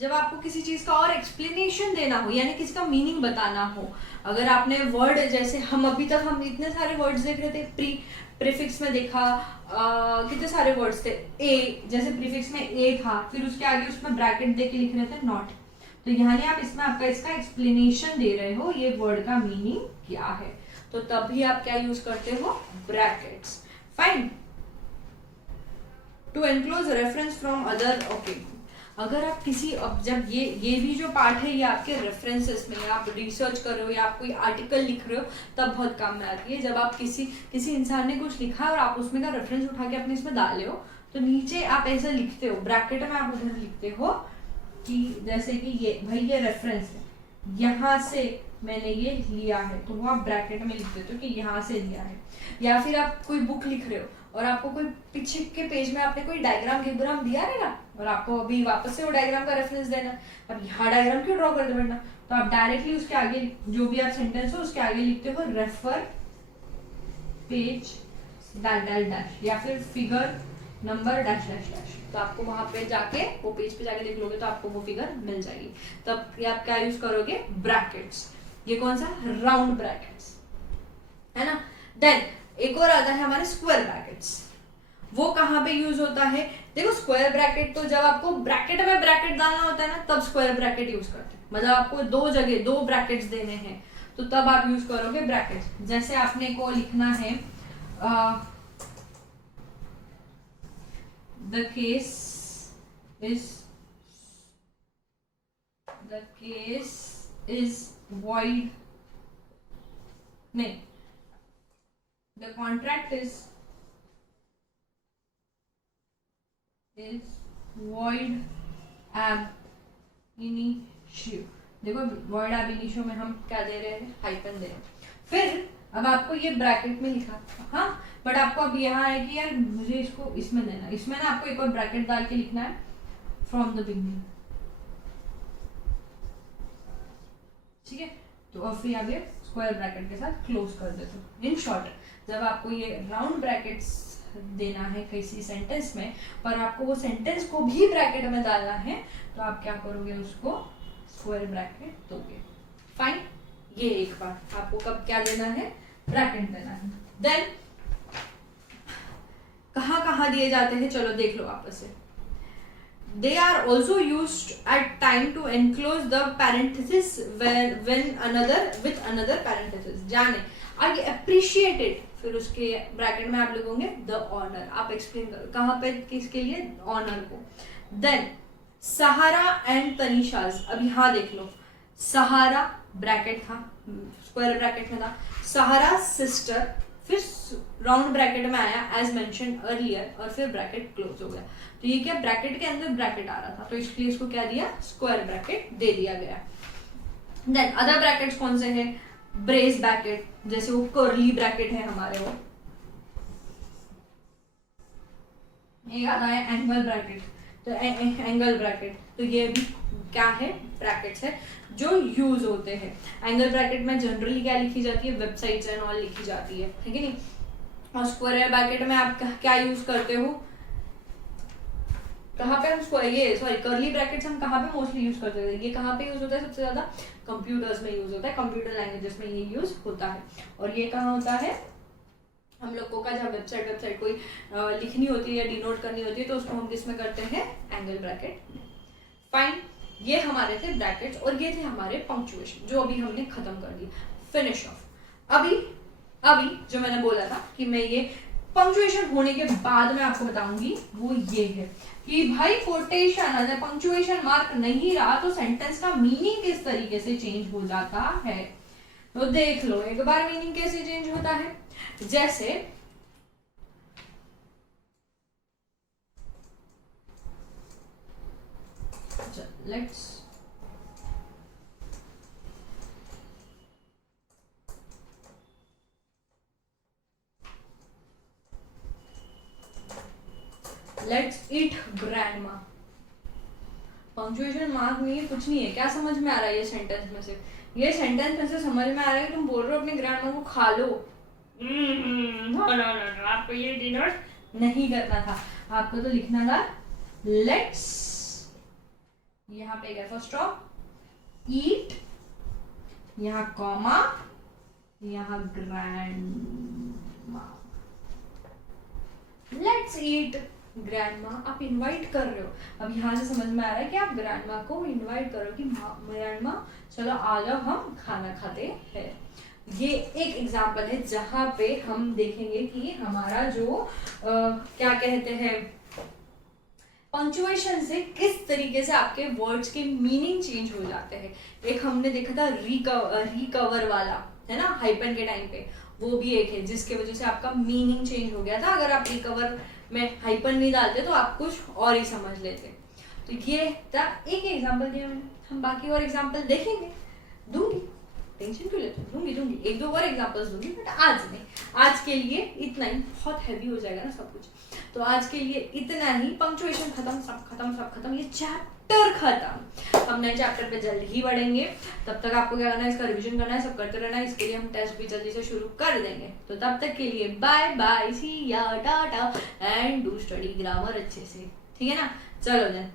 जब आपको किसी चीज का और एक्सप्लेनेशन देना हो यानी किसी का मीनिंग बताना हो, अगर आपने वर्ड, जैसे हम अभी तक हम इतने सारे वर्ड्स देख रहे थे, प्रीफिक्स में देखा कितने सारे वर्ड्स थे, ए जैसे प्रीफिक्स में ए था, फिर उसके आगे उसमें ब्रैकेट दे के लिख रहे थे नॉट, तो यहाँ आप इसमें आपका इसका एक्सप्लेनेशन दे रहे हो ये वर्ड का मीनिंग क्या है, तो तब भी आप क्या यूज करते हो, brackets. Fine. To enclose reference from other, okay, अगर आप किसी, अब जब ये भी जो पार्ट है ये आपके रेफरेंसेस में, आप रिसर्च कर रहे हो या आप कोई आर्टिकल लिख रहे हो तब बहुत काम में आती है। जब आप किसी इंसान ने कुछ लिखा है और आप उसमें का रेफरेंस उठा के अपने इसमें डाले हो, तो नीचे आप ऐसा लिखते हो, ब्रैकेट में आप उधर लिखते हो कि जैसे कि ये भाई ये रेफरेंस है, यहाँ से मैंने ये लिया है, तो वो आप ब्रैकेट में लिख देते हो कि यहाँ से लिया है। या फिर आप कोई बुक लिख रहे हो और आपको कोई पीछे के पेज में आपने कोई डायग्राम दिया रहेगा और आपको अभी वापस से वो डायग्राम का रेफरेंस देना, अब यहाँ डायग्राम क्यों ड्रॉ कर देना, तो आप डायरेक्टली उसके आगे जो भी आप सेंटेंस हो उसके आगे लिखते हो रेफर पेज डैश या फिर figure number dash dash dash, तो आपको वहां पे जाके वो पेज पे जाके देख लोगे तो आपको वो फिगर मिल जाएगी। तब ये आप क्या यूज करोगे, ब्रैकेट्स। ये कौन सा, राउंड ब्रैकेट्स, है ना। देन एक और आता है हमारे स्क्वायर ब्रैकेट्स, वो कहाँ पे यूज होता है, देखो स्क्वायर ब्रैकेट तो जब आपको ब्रैकेट में ब्रैकेट डालना होता है ना तब स्क्वायर ब्रैकेट यूज करते हैं, मतलब आपको दो जगह दो ब्रैकेट्स देने हैं तो तब आप यूज करोगे ब्रैकेट। जैसे आपने को लिखना है the case is void, नहीं, the contract is void ab initio। देखो void ab initio में हम क्या दे रहे हैं, हाइफन दे रहे हैं। फिर अब आपको ये ब्रैकेट में लिखा, हाँ, बट आपको अब यहाँ है कि यार मुझे इसको इसमें देना, इसमें ना आपको एक और ब्रैकेट डाल के लिखना है फ्रॉम द बिगनिंग, ठीक है। तो और फिर आप ये स्क्वायर ब्रैकेट के साथ क्लोज कर देते हो। इन शॉर्ट जब आपको ये राउंड ब्रैकेट्स देना है किसी सेंटेंस में, पर आपको वो सेंटेंस को भी ब्रैकेट में डालना है, तो आप क्या करोगे, उसको स्क्वायर ब्रैकेट दोगे। फाइन। ये एक बार आपको कब क्या लेना है, ब्रैकेट देना है। देन कहाँ दिए जाते हैं, चलो देख लो वापस से। They are also used at time to enclose the parenthesis when another with another parenthesis। जाने आगे appreciated, फिर उसके ब्रैकेट में आप लिखोगे the honor। आप एक्सप्लेन करो कहाँ पे, किसके लिए, ऑनर को। देन सहारा एंड तनिषाज, अब यहाँ देख लो, सहारा ब्रैकेट था, स्क्वायर ब्रैकेट में था, सहारा सिस्टर, फिर राउंड ब्रैकेट में आया एज मेंशन अर्लियर और फिर ब्रैकेट क्लोज हो गया। तो ये क्या, ब्रैकेट के अंदर ब्रैकेट आ रहा था, तो इसलिए इसको क्या दिया, स्क्वायर ब्रैकेट दे दिया गया। देन अदर ब्रैकेट्स कौन से हैं? ब्रेस ब्रैकेट, जैसे वो कर्ली ब्रैकेट है हमारे, वो एक आता है एंगल ब्रैकेट, तो एंगल ब्रैकेट, तो ये भी क्या है? ब्रैकेट्स है जो यूज होते हैं। एंगल ब्रैकेट में जनरली क्या लिखी जाती है? वेबसाइट्स एंड ऑल लिखी जाती है, ठीक है नहीं? और स्क्वायर ब्रैकेट में आप क्या यूज करते हो? कहाँ पे हम ये सॉरी कर्ली ब्रैकेट्स हम कहाँ पे मोस्टली यूज करते हैं? ये कहाँ पे यूज होता है सबसे ज्यादा? कंप्यूटर्स में यूज होता है, कंप्यूटर लैंग्वेजेस में ये यूज होता है। और ये कहाँ होता है? हम लोगों का जब वेबसाइट कोई लिखनी होती है या डिनोट करनी होती है तो उसको हम किस में करते हैं? Angle bracket. फाइन, ये हमारे थे ब्रैकेट्स और ये थे हमारे पंक्चुएशन जो अभी हमने खत्म कर दिया, फिनिश ऑफ। अभी जो मैंने बोला था कि मैं ये पंक्चुएशन होने के बाद मैं आपको बताऊंगी वो ये है कि भाई कोटेशन अगर पंक्चुएशन मार्क नहीं रहा तो सेंटेंस का मीनिंग किस तरीके से चेंज हो जाता है। तो देख लो एक बार मीनिंग कैसे चेंज होता है। जैसे let's eat grandma. Punctuation mark नहीं है, कुछ नहीं है। क्या समझ में आ रहा है ये सेंटेंस में से? ये सेंटेंस में से समझ में आ रहा है तुम बोल रहे हो अपने ग्रैंडमा को खा लो। नो, आपको ये डिनोट नहीं करना था, आपको तो लिखना था लेट्स, यहाँ पे क्या स्टॉप, ईट, यहाँ कॉमा, यहाँ ग्रैंडमा, लेट्स ईट ग्रैंडमा। आप इनवाइट कर रहे हो। अब यहाँ से समझ में आ रहा है कि आप ग्रैंडमा को इनवाइट करो कि ग्रैंडमा चलो आ जाओ हम खाना खाते हैं। ये एक एग्जाम्पल है जहां पे हम देखेंगे कि हमारा जो क्या कहते हैं पंक्चुएशन से किस तरीके से आपके वर्ड्स के मीनिंग चेंज हो जाते हैं। एक हमने देखा था रिकवर वाला, है ना, हाइपन के टाइम पे, वो भी एक है जिसके वजह से आपका मीनिंग चेंज हो गया था। अगर आप रिकवर में हाइपन नहीं डालते तो आप कुछ और ही समझ लेते। तो ये था एक एग्जाम्पल दिया मैंने, हम बाकी और एग्जाम्पल देखेंगे, दूंगी, टेंशन क्यों लेते हो, दूंगी एक दो और एग्जाम्पल्स दूंगी, बट आज नहीं। आज के लिए इतना ही, बहुत हैवी हो जाएगा ना सब कुछ, तो आज के लिए इतना ही। पंक्चुएशन खत्म, सब खत्म, ये चैप्टर खत्म। हम नए चैप्टर पे जल्द ही बढ़ेंगे। तब तक आपको क्या करना है, इसका रिवीजन करना है, सब करते रहना है। इसके लिए हम टेस्ट भी जल्दी से शुरू कर देंगे। तो तब तक के लिए बाय बाय, सी या Tata, and do study grammar अच्छे से, ठीक है ना। चलो देन।